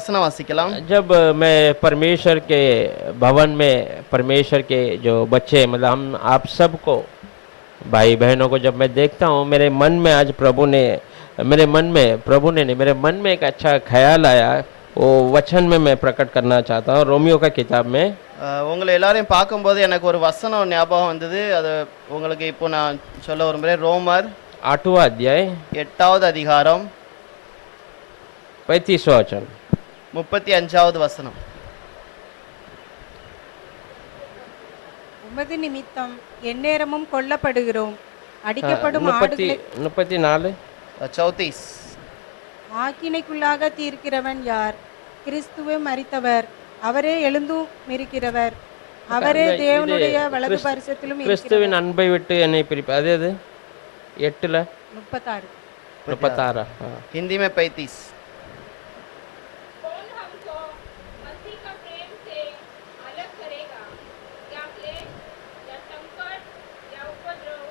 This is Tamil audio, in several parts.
வசனம் வாசிக்கலாம். जब मैं परमेश्वर के भवन में परमेश्वर के जो बच्चे मतलब हम आप सबको भाई बहनों को जब मैं देखता हूँ, मेरे मन में आज प्रभु ने मेरे मन में एक अच्छा ख्याल आया, वो वचन में मैं प्रकट करना चाहता हूँ. रोमियो का किताब में உங்களை எல்லாரையும் பார்க்கும்போது எனக்கு ஒரு வசனம் ஞாபகம் வந்தது. அது உங்களுக்கு இப்போ நான் சொல்ல விரும்புகிறேன். ரோமர் 8वां अध्याय 8வது அதிகாரம் 35वां वचन. 35வது வசனம். உமது நிமித்தம் எந்நேரமும் கொல்லப்படுகிறோம், அடிக்கப்படும் ஆடுகளை 34 34 ஆக்கினைக்குள்ளாக தீர்க்கிறவன் யார்? கிறிஸ்துவே மரித்தவர், அவரே எழுந்தும் இருக்கிறவர், அவரே தேவனுடைய வலது பரிசத்திலும் கிறிஸ்துவின் அன்பை விட்டு என்னை பிரிப்பு. அது அது 8ல 36 हिंदी में 35. कौन हमको मसीह का प्रेम से अलग करेगा? क्या क्लेश या संकट या उपद्रव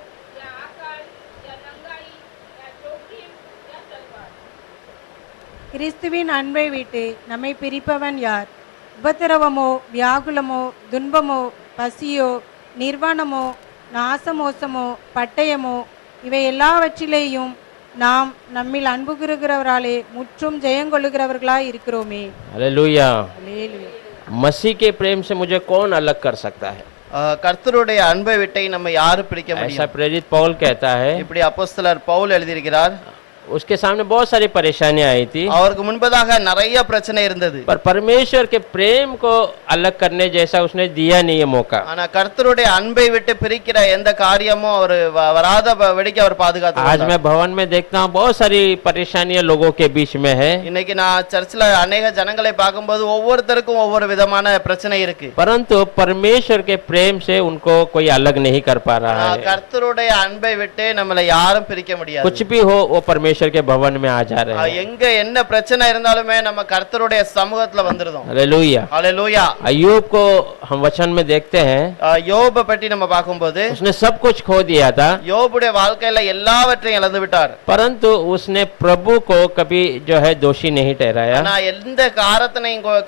या आकाल या नंगाई या जोखिम या तलवार? கிறிஸ்துவின் அன்பை விட்டு நம்மை பிரிப்பவன் யார்? உபத்திரவமோ, வியாகுலமோ, துன்பமோ, பசியோ, நிர்வாணமோ, நாசமோசமோ, பட்டயமோ, இவை எல்லாவற்றிலேயும் நாம் நம்மில் அன்பு கூறுகிறவராலே முற்றும் ஜெயங்கொள்ளுகிறவர்களாய் இருக்கிறோமே. हालेलुया. அல்லேலூயா. मसीह के प्रेम से मुझे कौन अलग कर सकता है? கர்த்தருடைய அன்பை விட்டு நம்ம யாரு பிரிக்க ऐसा முடியும்? प्रेरित पौल कहता है. இப்படி அப்போஸ்தலர் பவுல் எழுதியிருக்கிறார். उसके सामने बहुत सारी परेशानियां आई थी, அவருக்கு முன்பதாக நிறைய பிரச்சனை இருந்தது. पर परमेश्वर के प्रेम को अलग करने जैसा उसने दिया नहीं ये मौका. ஆனா கர்த்தருடைய அன்பை விட்டு பிரிக்கிற எந்த காரியமும் அவர் வராத வெடிக்க அவர் आज பாதுகாத்து. मैं भवन में देखता हूँ बहुत सारी परेशानियां लोगों के बीच में है, இன்னைக்கு நான் சர்ச்சில் அநேக ஜனங்களை பார்க்கும்போது ஒவ்வொருத்தருக்கும் ஒவ்வொரு விதமான பிரச்சனை இருக்கு. परंतु परमेश्वर के प्रेम से उनको कोई अलग नहीं कर पा रहा है. கர்த்தருடைய அன்பை விட்டு நம்மளை யாரும் பிரிக்க முடியாது. कुछ भी हो वो परमेश्वर के भवन में आ जा रहे हैं. எங்க என்ன பிரச்சனை இருந்தாலுமே நம்ம கர்த்தருடைய சமூகத்துல வந்துருதோம். हालेलुया. ஹalleluya. अय्यूब को हम वचन में देखते हैं, யோபை பற்றி நம்ம பார்க்கும்போது उसने सब कुछ खो दिया था, யோபுடைய வாழ்க்கையில எல்லாவற்றையும் இழந்து விட்டார். परंतु उसने प्रभु को कभी जो है दोषी नहीं ठहराया. ஆனா எந்த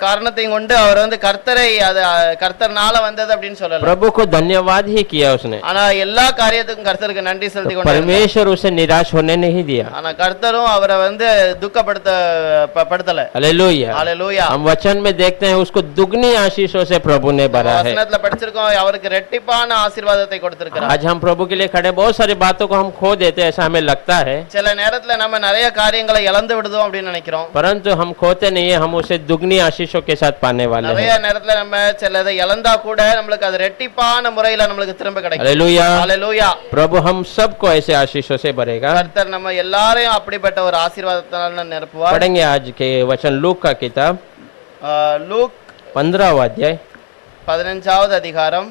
காரணத்தையும் கொண்டு அவர் கர்த்தரை கர்த்தர்னால வந்தது அப்படின்னு சொல்லல. प्रभु को धन्यवाद ही किया उसने. ஆனா எல்லா காரியத்துக்கும் கர்த்தருக்கு நன்றி செலுத்தி கொண்டு परमेश्वर उसे निराश होने नहीं दिया. ஆனா கர்த்தரும் அவரை துக்கப்படுத்தல. हालेलुया. ஹalleluya. हम वचन में देखते हैं उसको दुगनी आशीषों से प्रभु ने भरा है. வசனத்துல படிச்சிருக்கோம் அவருக்கு ரெட்டிப்பான ஆசீர்வாதத்தை கொடுத்திருக்கிறார். आज हम प्रभु के लिए खड़े बहुत सारी बातों को हम खो देते हैं, ऐसा हमें लगता है, சில நேரத்துல நம்ம நிறைய காரியங்களை இழந்து விடுதோம் அப்படின்னு நினைக்கிறோம். परंतु हम खोते नहीं है, हम उसे दुगनी आशीषों के साथ पाने वाले நிறைய हैं. நேரத்துல நம்ம சிலதை இழந்தா கூட நம்மளுக்கு அது ரெட்டிப்பான முறையில நம்மளுக்கு திரும்ப கிடைக்கும். हालेलुया. ஹalleluya. प्रभु हम सबको ऐसे आशीषों से भरेगा. கர்த்தர் நம்ம எல்லாரையும் அப்படிப்பட்ட ஒரு ஆசீர்வாதத்தால நிரப்புவார். पढ़ेंगे आज के वचन लूक का किताब லூக் 15वां अध्याय 15வது அதிகாரம்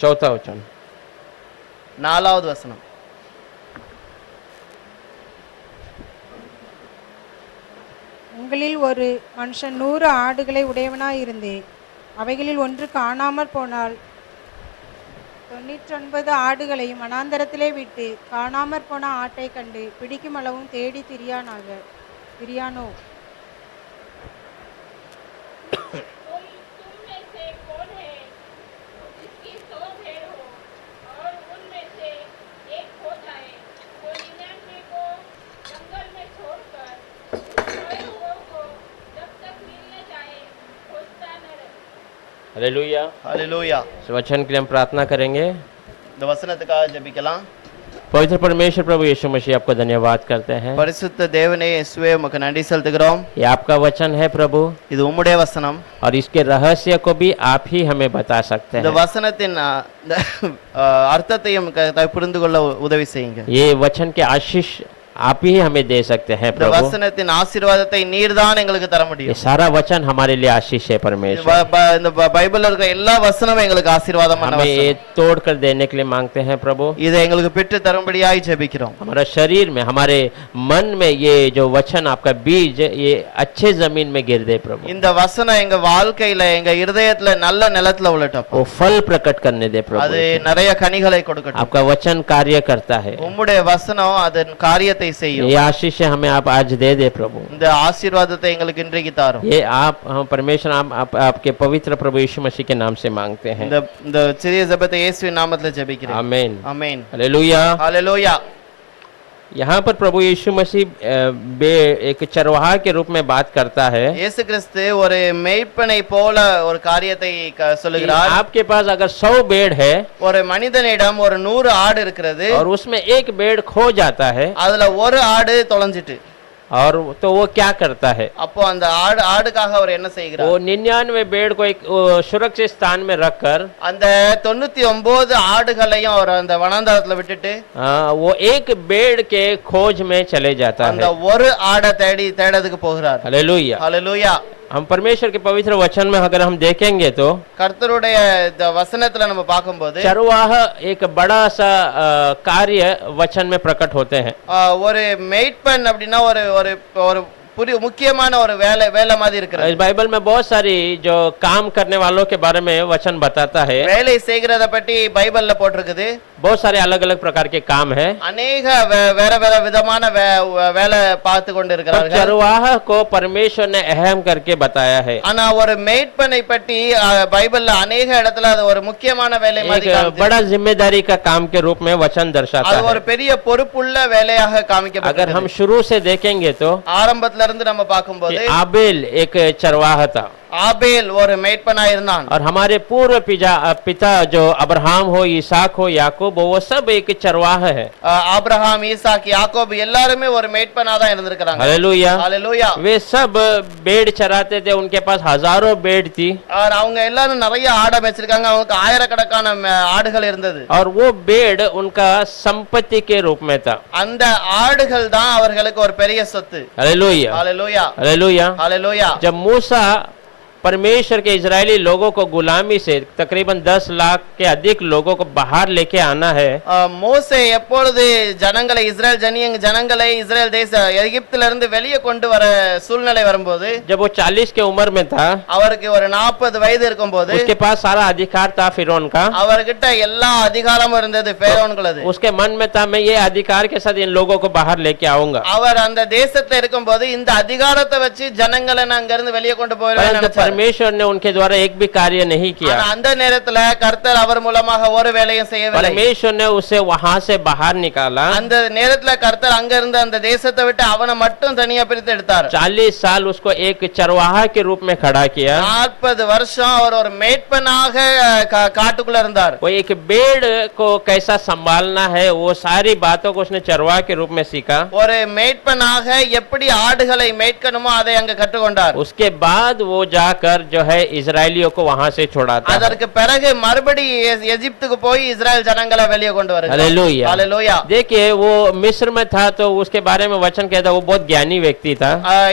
4वां वचन. 4வது வசனம். உங்களில் ஒரு மனுஷன் 100 ஆடுகளை உடையவனாய் இருந்து அவைகளில் ஒன்று காணாமற் போனால் 99 ஆடுகளையும் வனாந்தரத்திலே விட்டு காணாமற் போன ஆட்டை கண்டு பிடிக்கும் அளவும் தேடி திரியானோ? तुम में से कौन है जिसकी 100 भेड़ हो और उनमें से एक खो जाए, तो 99 को जंगल में छोड़कर खोए हुओं को जब तक मिल न जाए खोजता न रहे? हालेलुया. ஹalleluya. इस वचन के लिए हम प्रार्थना करेंगे. இந்த வசனத்துக்காக ஜெபிக்கலாம். पवित्र परमेश्वर प्रभु यीशु मसीह आपको धन्यवाद करते हैं. பரிசுத்த தேவனே இயேசுவே உமக்கு நன்றி செலுத்துகிறோம். ये आपका वचन है प्रभु, இது உம்முடைய வசனம். और इसके रहस्य को भी आप ही हमें बता सकते இந்த हैं. வசனத்தின் அர்த்தத்தையும் புரிந்து கொள்ள உதவி செய்யுங்க. ये वचन के आशीष आप ही हमें दे सकते हैं இந்த प्रभु. வசனத்தின் ஆசீர்வாதத்தை நீர்தான் எங்களுக்கு தர ये முடியும். सारा वचन हमारे लिए आशीष है परमेश्वर. இந்த பைபிள்ல இருக்கிற எல்லா வசனமும் எங்களுக்கு ஆசீர்வாதமான हमें ये வசனம். तोड़ कर देने के लिए मांगते हैं प्रभु. இதை எங்களுக்கு பெற்று தரும்படியாய் ஜெபிக்கிறோம். हमारा शरीर में, हमारे मन में ये जो वचन आपका बीज ये अच्छे जमीन में गिर दे प्रभु. இந்த வசனம் எங்க வாழ்க்கையில எங்க இருதயத்துல நல்ல நிலத்துல உள்ளட்டும். वो फल प्रकट करने दे प्रभु. அது நிறைய கனிகளை கொடுக்கட்டும். आपका वचन कार्य करता है. உம்முடைய வசனம் அதன் காரியத்தை அற்புதங்களை செய்யும். ये आशीष हमें आप आज दे दे प्रभु, இந்த ஆசீர்வாதத்தை எங்களுக்கு இன்றைக்கு தாரும். ये आप हम परमेश्वर आपके पवित्र प्रभु यीशु मसीह के नाम से मांगते हैं. இந்த சிறிய ஜெபத்தை இயேசுவின் நாமத்தில் ஜெபிக்கிறேன். आमीन ஆமென். हालेलुया. ஹalleluya. यहाँ पर प्रभु यीशु मसीह एक चरवाहा के रूप में बात करता है. இயேசு கிறிஸ்து ஒரு மேய்ப்பனை போல ஒரு காரியத்தை சொல்லுகிறார். आपके पास अगर 100 भेड़ है ஒரு மனிதனிடம் ஒரு 100 ஆடு இருக்கிறது, और उसमें एक भेड़ खो जाता है, அதுல ஒரு ஆடு தொலைஞ்சிட்டு, और तो वो क्या करता है, அப்போ அந்த ஆடுக்காக அவர் என்ன செய்கிறார்? वो 99 भेड़ को एक सुरक्षित स्थान में रखकर அந்த 99 ஆடுகளையும் அவர் அந்த வனாந்தரத்துல விட்டுட்டு वो एक भेड़ के खोज में चले जाता அந்த है. ஒரு ஆடை தேடதுக்கு போகிறார். हालेलुया. ஹalleluya. हम परमेश्वर के पवित्र वचन में अगर हम देखेंगे तो கர்த்தருடைய இந்த வசனத்துல நம்ம பார்க்கும்போது चरवाह एक बड़ा सा कार्य वचन में प्रकट होते हैं. ஒரு மேய்ப்பன் அப்படின்னா ஒரு ஒரு ஒரு முக்கியமான ஒரு வேலை மாதிரி இருக்கிறது. इस बाइबल में बहुत सारी जो काम करने वालों के बारे में वचन बताता है. வேலை செய்கிறத பற்றி பைபிள்ல போட்டிருக்குது. बहुत सारे अलग अलग प्रकार के काम है. अनेक வேற வேற விதமான வேலை பார்த்து கொண்டு இருக்கிறார்கள். चरवाह को परमेश्वर ने अहम करके बताया है. ஆனா ஒரு மேய்ப்பனை பற்றி பைபிள்ல अनेक இடத்துல அது ஒரு முக்கியமான வேலை மாதிரி एक बड़ा जिम्मेदारी का काम के रूप में वचन दर्शाता அது ஒரு है. பெரிய பொறுப்புள்ள வேலையாக अगर காமிக்கப்படுகிறது. हम शुरू से देखेंगे तो ஆரம்பத்துல இருந்து நம்ம பார்க்கும்போது आबेल एक चरवाह था, ஆபேல் ஒரு மேய்ப்பனா இருந்தான். और हमारे पूर्व पिता जो अब्राहम हो, इसहाक हो, याकूब हो, वो सब एक चरवाह है. ஆபிரகாம், ஈசாக், யாக்கோபு எல்லாருமே ஒரு மேய்ப்பனா தான் இருந்திருக்காங்க. हालेलुया. ஹalleluya. वे सब भेड़ चराते थे, उनके पास हजारों भेड़ थी, அவங்க எல்லாரும் நிறைய ஆடை மேய்ச்சிருக்காங்க. அவங்களுக்கு ஆயிரக்கணக்கான ஆடுகள் இருந்தது. और वो भेड़ उनका संपत्ति के रूप में था. அந்த ஆடுகள் தான் அவர்களுக்கு ஒரு பெரிய சொத்து. हालेलुया. ஹalleluya. हालेलुया. ஹalleluya. जब मूसा परमेश्वर के इजरायली लोगों को गुलामी से तकरीबन 10 लाख के अधिक लोगों को बाहर लेके आना है, மோசே எப்பொழுது ஜனங்களை ஜனங்களை இஸ்ரேல் தேச எகிப்தில இருந்து வெளியே கொண்டு வர சூழ்நிலை வரும்போது, जब वो 40 के उम्र में था, அவருக்கு ஒரு 40 வயது இருக்கும்போது उसके पास सारा अधिकार था फिरौन का. அவர்கிட்ட எல்லா அதிகாரமும் இருந்தது பேரோன்களது. उसके मन में था मैं ये अधिकार के साथ इन लोगों को बाहर लेके आऊंगा. அவர் அந்த தேசத்துல இருக்கும்போது இந்த அதிகாரத்தை வச்சு ஜனங்களை அங்க இருந்து வெளியே கொண்டு போயிடலாம் நினைச்சார். परमेश्वर ने उनके द्वारा एक भी कार्य नहीं किया. ஆனா அந்த நேரத்துல கர்த்தர் அவர் மூலமாக ஒரு வேலையும் செய்யவில்லை. परमेश्वर ने उसे वहां से बाहर निकाला. அந்த நேரத்துல கர்த்தர் அங்க இருந்து அந்த தேசத்தை விட்டு அவனை மட்டும் தனியா பிரித்து எடுத்தார். 40 साल उसको एक चरवाहा के रूप में खड़ा किया. 40 வருஷம் அவர் ஒரு மேய்ப்பனாக காட்டுக்குள்ள இருந்தார். वो एक भेड़ को कैसा संभालना है वो सारी बातों को उसने चरवाहा के रूप में सीखा. ஒரு மேய்ப்பனாக எப்படி ஆடுகளை மேய்க்கணுமோ அதை அங்க கற்றுக்கொண்டார். उसके बाद वो जाकर जो है इजरायलियों को वहां से छुड़ाता है. அதற்கு பிறகு மறுபடி எகிப்துக்கு போய் இஸ்ரேல் ஜனங்களை வெளியே கொண்டு வருகிறார். हालेलुया. हालेलुया. देखिए वो मिस्र में था तो उसके बारे में वचन कहता वो बहुत ज्ञानी व्यक्ति था.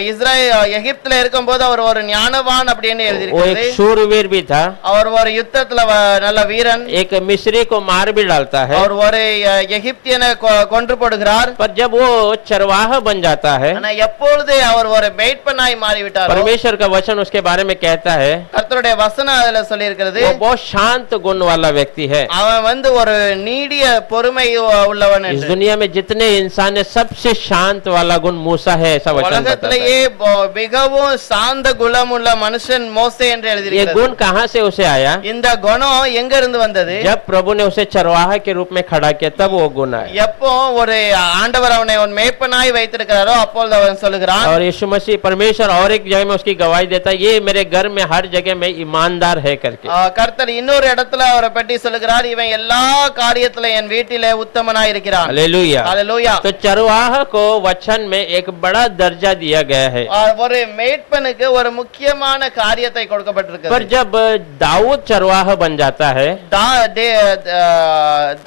இஸ்ரேல் எகிப்துல இருக்கும்போது அவர் ஒரு ஞானவான் அப்படின்னு वो எழுதியிருக்கிறது. एक शूरवीर भी था. அவர் ஒரு யுத்தத்துல நல்ல வீரன். एक मिस्री को मार भी डालता है. அவர் ஒரு எகிப்தியனை கொன்று போடுகிறார். पर जब वो चरवाहा बन जाता है, ஆனா எப்பொழுது அவர் ஒரு மேய்ப்பனாய் மாறிவிட்டார், परमेश्वर का वचन उसके बारे में कहता है கர்த்தருடைய வசனம் அதுல சொல்லி இருக்கிறது, वो बहुत शांत गुण वाला व्यक्ति है. அவன் வந்து ஒரு நீடிய பொறுமை உள்ளவன் इस என்று. दुनिया में जितने इंसान है सबसे शांत वाला गुण मूसा है, ऐसा वचन बताता है. உலகத்திலேயே மிகவும் சாந்த குணம் உள்ள மனுஷன் மோசே என்று ये எழுதியிருக்கிறது. गुण कहाँ से उसे आया? இந்த குணம் எங்க இருந்து வந்தது? जब प्रभु ने उसे चरवाहा के रूप में खड़ा किया तब वो गुण आया. எப்போ ஒரு ஆண்டவர் அவனை ஒரு மேய்ப்பனாய் வைத்திருக்கிறாரோ அப்பொழுது அவன் சொல்லுகிறான். और यीशु मसीह परमेश्वर और एक जगह में उसकी गवाही देता है, ये मेरे घर में हर जगह में ईमानदार है करके. கர்த்தர் இன்னொரு இடத்துல அவரை பற்றி சொல்லுகிறார், இவன் எல்லா காரியத்துல என் வீட்டிலே உத்தமனாய் இருக்கிறான். हालेलुया. हालेलुया. तो चरवाहा को वचन में एक बड़ा दर्जा दिया गया है. ஒரு மேய்ப்பனுக்கு ஒரு முக்கியமான காரியத்தை கொடுக்கப்பட்டிருக்கிறது. पर जब दाऊद चरवाहा बन जाता है,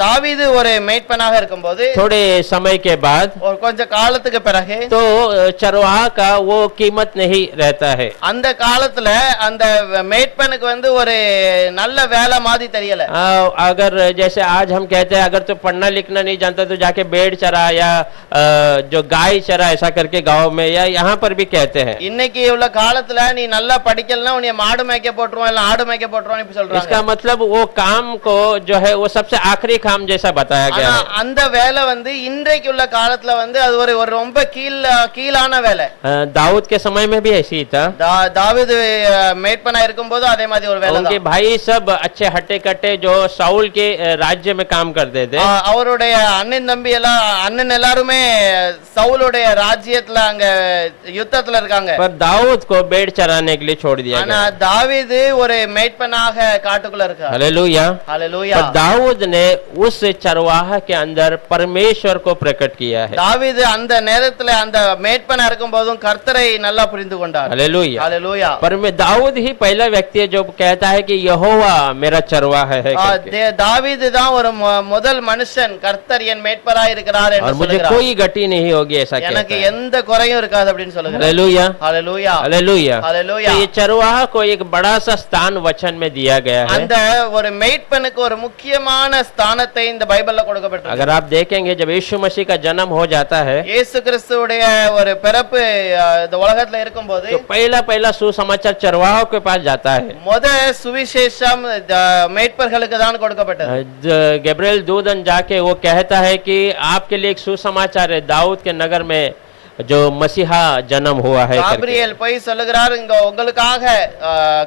தாவீது ஒரு மேய்ப்பனாக இருக்கும்போது थोड़े समय के बाद, ஒரு கொஞ்ச காலத்துக்கு பிறகு तो चरवाहा का वो कीमत नहीं रहता है. அந்த காலத்துல நேரத்துல அந்த மேய்ப்பனுக்கு வந்து ஒரு நல்ல வேலை மாதிரி தெரியல. अगर जैसे आज हम कहते हैं अगर तो पढ़ना लिखना नहीं जानता तो जाके भेड़ चरा या जो गाय चरा ऐसा करके गांव में या यहाँ पर भी कहते हैं. இன்னைக்கு உள்ள காலத்துல நீ நல்லா படிக்கலனா உன்னை மாடு மேய்க்க போட்டுருவோம் இல்ல ஆடு மேய்க்க போட்டுருவோம் இப்படி சொல்றாங்க. इसका मतलब वो काम को जो है वो सबसे आखिरी काम जैसा बताया गया है. அந்த வேலை வந்து இன்றைக்கு உள்ள காலத்துல வந்து அது ஒரு ரொம்ப கீழான வேலை. दाऊद के समय में भी ऐसी ही था. தாவீது மேய்ப்பனா இருக்கும்போது அதே மாதிரி ஒரு வேலை தான். उनके भाई सब अच्छे हट्टे कट्टे जो साउल के राज्य में काम करते थे. அவருடைய அண்ணன் தம்பி எல்லாம் அண்ணன் எல்லாருமே சவுலுடைய ராஜ்யத்துல அங்க யுத்தத்துல இருக்காங்க. पर दाऊद को भेड़ चराने के लिए छोड़ दिया ஆனா गया. தாவீது ஒரு மேய்ப்பனாக காட்டுக்குள்ள இருக்கார். हालेलुया. हालेलुया. पर दाऊद ने उस चरवाहा के अंदर परमेश्वर को प्रकट किया है. தாவீது அந்த நேரத்துல அந்த மேய்ப்பனா இருக்கும்போதும் கர்த்தரை நல்லா புரிந்து கொண்டார். हालेलुया. हालेलुया. पर मैं दाऊद ही पहला व्यक्ति है जो कहता है कि यहोवा मेरा चरवाहा है करके. தாவீது தான் ஒரு முதல் மனுஷன் கர்த்தர் என் மேய்ப்பரா இருக்கிறார் और என்று मुझे சொல்கிறார். कोई गति नहीं होगी ऐसा कहता எனக்கு है. எந்த குறையும் இருக்காது அப்படினு சொல்கிறார். हालेलुया. हालेलुया. हालेलुया. हालेलुया. तो ये चरवाहा को एक बड़ा सा स्थान वचन में दिया गया है. அந்த ஒரு மேய்ப்பனுக்கு ஒரு முக்கியமான ஸ்தானத்தை இந்த பைபிள்ல கொடுக்கப்பட்டிருக்கு. अगर आप देखेंगे जब यीशु मसीह का जन्म हो जाता है இயேசு கிறிஸ்துவுடைய ஒரு பிறப்பு இந்த உலகத்துல இருக்கும்போது तो पहला सुसमाचार चरवाहों के पास जाता है. முத சுவிசேஷம் மேய்ப்பர்களுக்கு தான் கொடுக்கப்பட்டது. गैब्रिएल दूतन जाके वो कहता है कि आपके लिए एक सुसमाचार है दाऊद के नगर में जो मसीहा जन्म हुआ है करके. காபிரியேல் போய் சொல்லுகிறார் இங்க உங்களுக்காக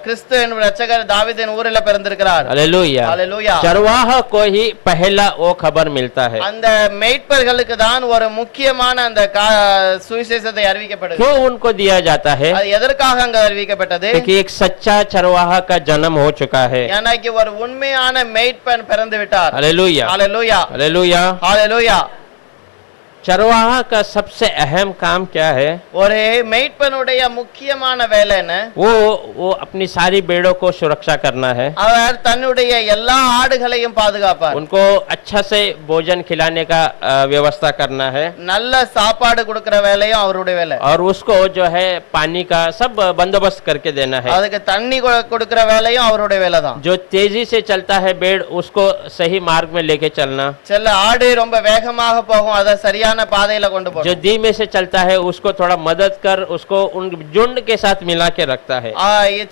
கிறிஸ்து என்னும் இரட்சகர் தாவீதின் ஊரில பிறந்திருக்கிறார். हालेलुया. हालेलुया. चरवाहा को ही पहला वो खबर मिलता है. அந்த மேய்ப்பர்களுக்கு தான் ஒரு முக்கியமான அந்த சுவிசேஷத்தை அறிவிக்கப்படுது. क्यों उनको दिया जाता है? அது எதற்காக அங்க அறிவிக்கப்பட்டது? क्योंकि एक सच्चा चरवाहा का जन्म हो चुका है. ஏன்னாக்கி ஒரு உண்மையான மேய்ப்பன் பிறந்து விட்டார். हालेलुया. हालेलुया. हालेलुया. हालेलुया. चरवाहा का सबसे अहम काम क्या है? ஒரு மேய்ப்பனுடைய முக்கியமான வேலை என்ன? वो अपनी सारी भेड़ों को सुरक्षा करना है. அவர் தன்னுடைய எல்லா ஆடுகளையும் பாதுகாப்பார். उनको अच्छा से भोजन खिलाने का व्यवस्था करना है. நல்ல சாப்பாடு கொடுக்கிற வேலையும் அவருடைய வேலை. और उसको जो है पानी का सब बंदोबस्त करके देना है. அதுக்கு தண்ணி கொடுக்கிற வேலையும் அவருடைய வேலை தான். जो तेजी से चलता है भेड़ उसको सही मार्ग में लेके चलना. சில ஆடு ரொம்ப வேகமாக போகும் அத சரியான பாதையில கொண்டு போகணும். जो धीमे से चलता है उसको थोड़ा मदद कर उसको उन झुंड के साथ मिला के रखता है.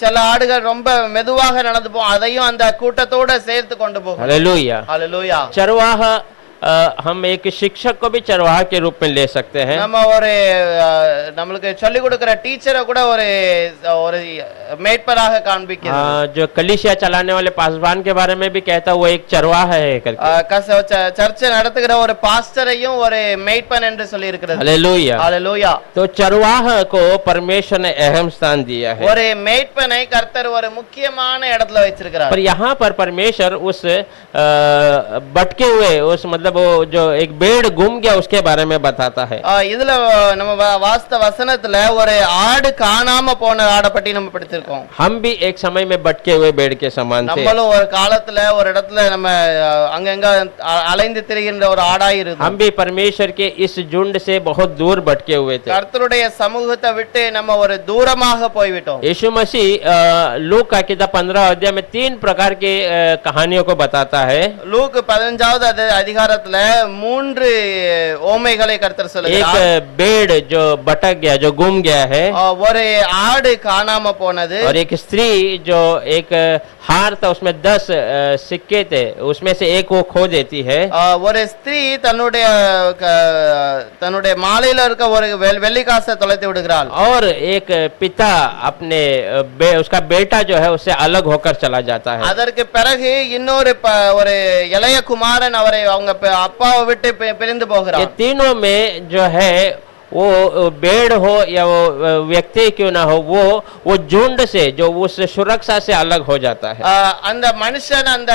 சில ஆடுகள் ரொம்ப மெதுவாக நடந்து போகும் அதையும் அந்த கூட்டத்தோட சேர்த்து கொண்டு போகும். हालेलुया. हालेलुया. चरवाहा हम एक शिक्षक को भी चरवाहा के रूप में ले सकते हैं. நம்ம ஒரு நமக்கு சொல்லி கொடுக்கிற டீச்சரை கூட ஒரு ஒரு மேய்ப்பராக காண்பிக்கிறது. जो कलीसिया चलाने वाले पासवान के बारे में भी कहता वो एक चरवाहा है करके. சர்ச்சை நடத்துகிற ஒரு பாஸ்டரையும் ஒரு மேய்ப்பன் என்று சொல்லி இருக்கிறது. हालेलुया. हालेलुया. तो चरवाहा को परमेश्वर ने अहम स्थान दिया है. ஒரு மேய்ப்பனை கர்த்தர் ஒரு முக்கியமான இடத்துல வச்சிருக்கிறார். पर यहाँ पर परमेश्वर उस भटके हुए उस मतलब वो जो एक भेड़ गुम गया उसके बारे में बताता है. இதுல நம்ம வாஸ்த வசனத்துல ஒரு ஆடு காணாம போன ஆடை பற்றி நம்ம படிச்சிருக்கோம். हम भी एक समय में भटके हुए भेड़ के समान थे. நம்மளும் ஒரு காலத்துல ஒரு இடத்துல நம்ம அங்கங்க அலைந்து திரிகின்ற ஒரு ஆடாய் இருந்தோம். हम भी परमेश्वर के इस झुंड से बहुत दूर भटके हुए थे. கர்த்தருடைய சமூகத்தை விட்டு நம்ம ஒரு தூரமாக போய்விட்டோம். यीशु मसीह लूक का किताब 15 अध्याय में 3 प्रकार की कहानियों को बताता है. லூக் 15வது அதிகாரத்துல 3 ஓமைகளை கர்த்தர் சொல்லுகிறார். एक भेड़ जो भटक गया जो गुम गया है. ஒரு ஆடு காணாம போனது. और एक स्त्री जो एक हार था उसमें 10 सिक्के थे उसमें से एक वो खो देती है. ஒரு ஸ்திரீ தன்னுடைய மாலையில இருக்க ஒரு வெள்ளி காசை தொலைத்து விடுகிறாள். और एक पिता अपने उसका बेटा जो है उससे अलग होकर चला जाता है. அதற்கு பிறகு இன்னொரு ஒரு இளைய குமாரன் அவரை அவங்க அப்பாவை விட்டு பிரிந்து போகிறார். ये तीनों में जो है वो भेड़ हो या वो व्यक्ति क्यों ना हो वो झुंड से जो उस सुरक्षा से अलग हो जाता है. அந்த மனுஷன் அந்த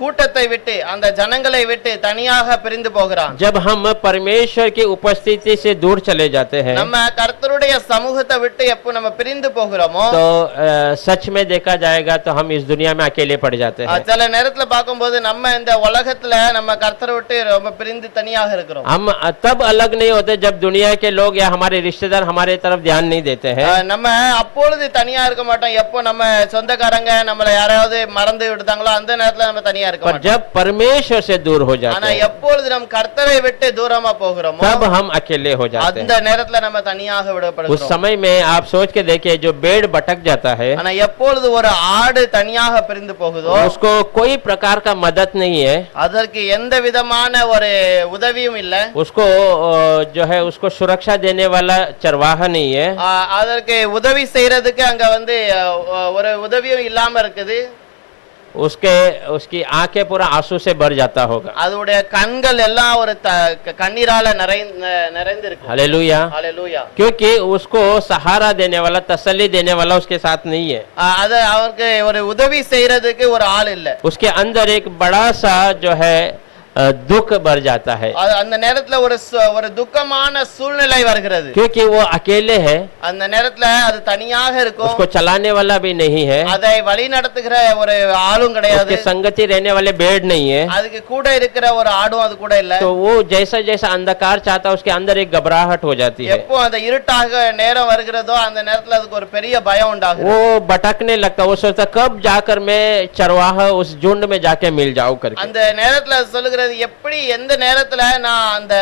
கூட்டத்தை விட்டு அந்த ஜனங்களை விட்டு தனியாக பிரிந்து போகிறான். जब हम परमेश्वर की उपस्थिति से दूर चले जाते हैं நம்ம கர்த்தருடைய சமூகத்தை விட்டு எப்போ நம்ம பிரிந்து போகிறோமோ तो सच में देखा जाएगा तो हम इस दुनिया में अकेले पड़ जाते हैं. சில நேரத்துல பார்க்கும்போது நம்ம இந்த உலகத்துல நம்ம கர்த்தரை விட்டு ரொம்ப பிரிந்து தனியாக இருக்கிறோம். हम तब अलग नहीं होते जब दुनिया दुनिया के लोग या हमारे रिश्तेदार हमारे तरफ ध्यान नहीं देते हैं, நம்ம அப்பொழுது தனியா இருக்க மாட்டோம். எப்போ நம்ம சொந்தக்காரங்க நம்மள யாராவது மறந்து விடுதாங்களோ அந்த நேரத்துல நம்ம தனியா இருக்க पर மாட்டோம். जब परमेश्वर से दूर हो ஆனா जाते हैं எப்பொழுது நம்ம கர்த்தரை விட்டு தூரமா போகிறோமோ तब हम अकेले हो जाते அந்த हैं। நேரத்துல நம்ம தனியாக उस விடப்படுகிறோம். समय में आप सोच के देखिए, जो भेड़ भटक जाता है ஆனா எப்பொழுது ஒரு ஆடு தனியாக பிரிந்து போகுதோ उसको कोई प्रकार का मदद नहीं है, அதற்கு எந்த விதமான ஒரு உதவியும் இல்ல. उसको जो है उसको सुरक्षा देने वाला चरवाहा नहीं है, அதற்கு உதவி செய்யறதுக்கு அங்க வந்து ஒரு உதவியும் இல்லாம இருக்குது. उसकी आंखें पूरा आंसू से भर जाता होगा। அதோட கண்கள் எல்லாம் ஒரு கண்ணீரால நிறைந்து இருக்கு. हालेलुया। ஹalleluya. क्योंकि उसको सहारा देने वाला, तसल्ली देने वाला उसके साथ नहीं है। அது அவருக்கு ஒரு உதவி செய்யறதுக்கு ஒரு ஆள் இல்ல. उसके अंदर एक बड़ा सा जो है दुख भर जाता है, அந்த நேரத்துல ஒரு துக்கமான சூழ்நிலை வருகிறது. क्योंकि वो अकेले है, அந்த நேரத்துல அது தனியாக இருக்கும். उसको चलाने वाला भी नहीं है, அதை வழி நடத்துகிற ஒரு ஆளும் கிடையாது. उसके संगति रहने वाले भेड़ नहीं है। அதுக்கு கூட இருக்கிற ஒரு ஆடும் அது கூட இல்ல. तो वो जैसा जैसा अंधकार चाहता है, उसके अंदर एक घबराहट हो जाती है, எப்போ அந்த இருட்டாக நேரம் வருகிறதோ அந்த நேரத்துல அதுக்கு ஒரு பெரிய பயம் உண்டாகுது. वो भटकने लगता, वो सोचता कब जाकर मैं चरवाहा उस झुंड में जाके मिल जाऊं करके। அந்த நேரத்துல சொல்லுகிறது, எப்படி எந்த நேரத்துல நான் அந்த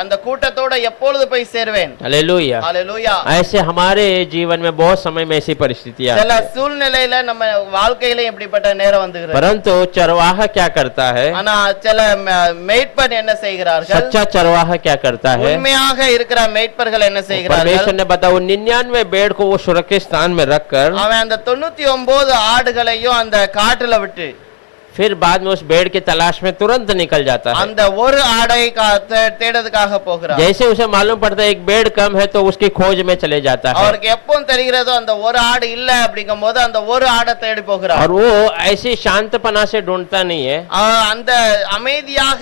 அந்த கூட்டத்தோட எப்பொழுது போய் சேருவேன். हालेलुया। ஹalleluya. ऐसे हमारे जीवन में बहुत समय में ऐसी परिस्थितियां சில आती हैं। சூழ்நிலையில நம்ம வாழ்க்கையில இப்படிப்பட்ட நேரம் வந்துகிறது. परंतु चरवाहा क्या करता है, ஆனா சில மேய்ப்பர் என்ன செய்கிறார்கள், सच्चा चरवाहा क्या करता है, உண்மையாக இருக்கிற மேய்ப்பர்கள் என்ன செய்கிறார்கள், परमेश्वर ने बताया वो 99 भेड़ को वो सुरक्षित स्थान में रखकर அவன் அந்த 99 ஆடுகளையும் அந்த காட்டுல விட்டு फिर बाद में उस भेड़ की तलाश में तुरंत निकल जाता है। அந்த ஒரு ஆடை தேடுறதுக்காக போகிறார். जैसे उसे मालूम पड़ता है एक भेड़ कम है तो उसकी खोज में चले जाता है, அவருக்கு எப்போ தெரிகிறதோ அந்த ஒரு ஆடு இல்ல அப்படிங்கும்போது அந்த ஒரு ஆடை தேடி போகிறார். और वो ऐसी शांतपना से ढूंढता नहीं है, அந்த அமைதியாக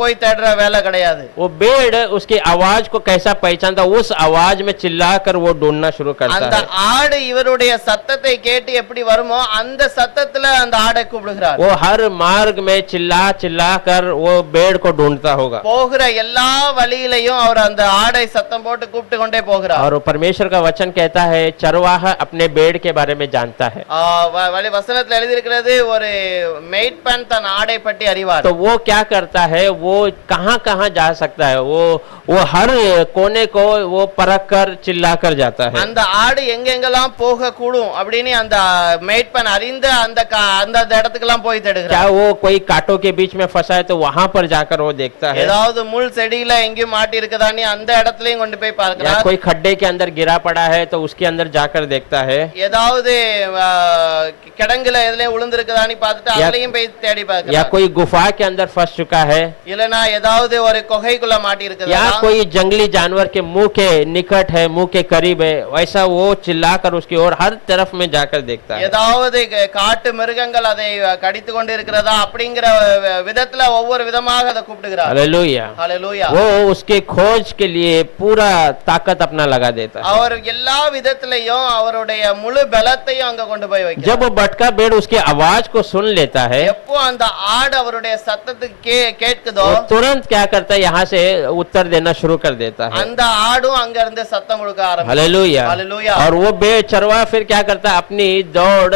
போய் தேடுற வேலை கிடையாது. वो भेड़ उसकी आवाज को कैसा पहचानता, उस आवाज में चिल्लाकर वो ढूंढना शुरू करता அந்த है। ஆடு இவருடைய சத்தத்தை கேட்டு எப்படி வருமோ அந்த சத்தத்துல அந்த ஆடை கூப்பிடுகிறார். वो हर मार्ग में चिल्ला चिल्ला कर वो भेड़ को ढूंढता होगा, போகிற எல்லா வழியிலையும் அவர் அந்த ஆடை சத்தம் போட்டு கூப்பிட்டு கொண்டே போகிறார். और परमेश्वर का वचन कहता है चरवाहा अपने भेड़ के बारे में जानता है। வசனத்துல எழுதியிருக்கிறது, ஒரு மேய்ப்பன் தன் ஆடை பற்றி அறிவார். तो वो क्या करता है, वो कहां कहां जा सकता है, वो हर कोने को वो परख कर चिल्ला कर जाता है। அந்த ஆடு எங்கெங்கெல்லாம் போக கூடும் அப்படின்னு அந்த மேய்ப்பன் அறிந்து அந்த அந்த இடத்துக்கெல்லாம் போய் தேடுகிறார். क्या वो कोई कांटों के बीच में फंसा है तो वहां पर जाकर वो देखता है, ஏதாவது முள் செடியில எங்கேயும் மாட்டி இருக்குதான்னு அந்த இடத்துலயும் கொண்டு போய் या பார்க்கிறார். कोई खड्डे के अंदर गिरा पड़ा है तो उसके अंदर जाकर देखता है, ஏதாவது கிடங்குல எதுலயும் விழுந்திருக்குதான்னு பார்த்துட்டு அதுலயும் போய் தேடி या பார்க்கிறார். कोई गुफा के अंदर फंस चुका है, இல்லனா ஏதாவது ஒரு குகைக்குள்ள மாட்டி या இருக்குதா, कोई जंगली जानवर के मुंह के निकट है, मुंह के करीब है, वैसा वो चिल्लाकर उसकी ओर हर तरफ में जाकर देखता है। ஏதாவது காட்டு மிருகங்கள் அதை கடித்து கொண்டு இருக்கிறதா அப்படிங்கிற விதத்துல ஒவ்வொரு விதமாக அதை கூப்பிடுகிறார். हालेलुया। ஹalleluya. वो उसके खोज के लिए पूरा ताकत अपना लगा देता है। அவர் எல்லா விதத்திலையும் அவருடைய முழு பலத்தையும் அங்க கொண்டு போய் வைக்கிறார். जब वो भटका भेड़ उसकी आवाज को सुन लेता है, எப்போ அந்த ஆடு அவருடைய சத்தத்துக்கு கேட்குதோ वो तुरंत क्या करता है, यहाँ से उत्तर देना शुरू कर देता है। அந்த ஆடும் அங்க இருந்து சத்தம் கொடுக்க ஆரம்பிக்கும். हालेलुया। हालेलुया। और वो चरवा फिर क्या करता है, अपनी दौड़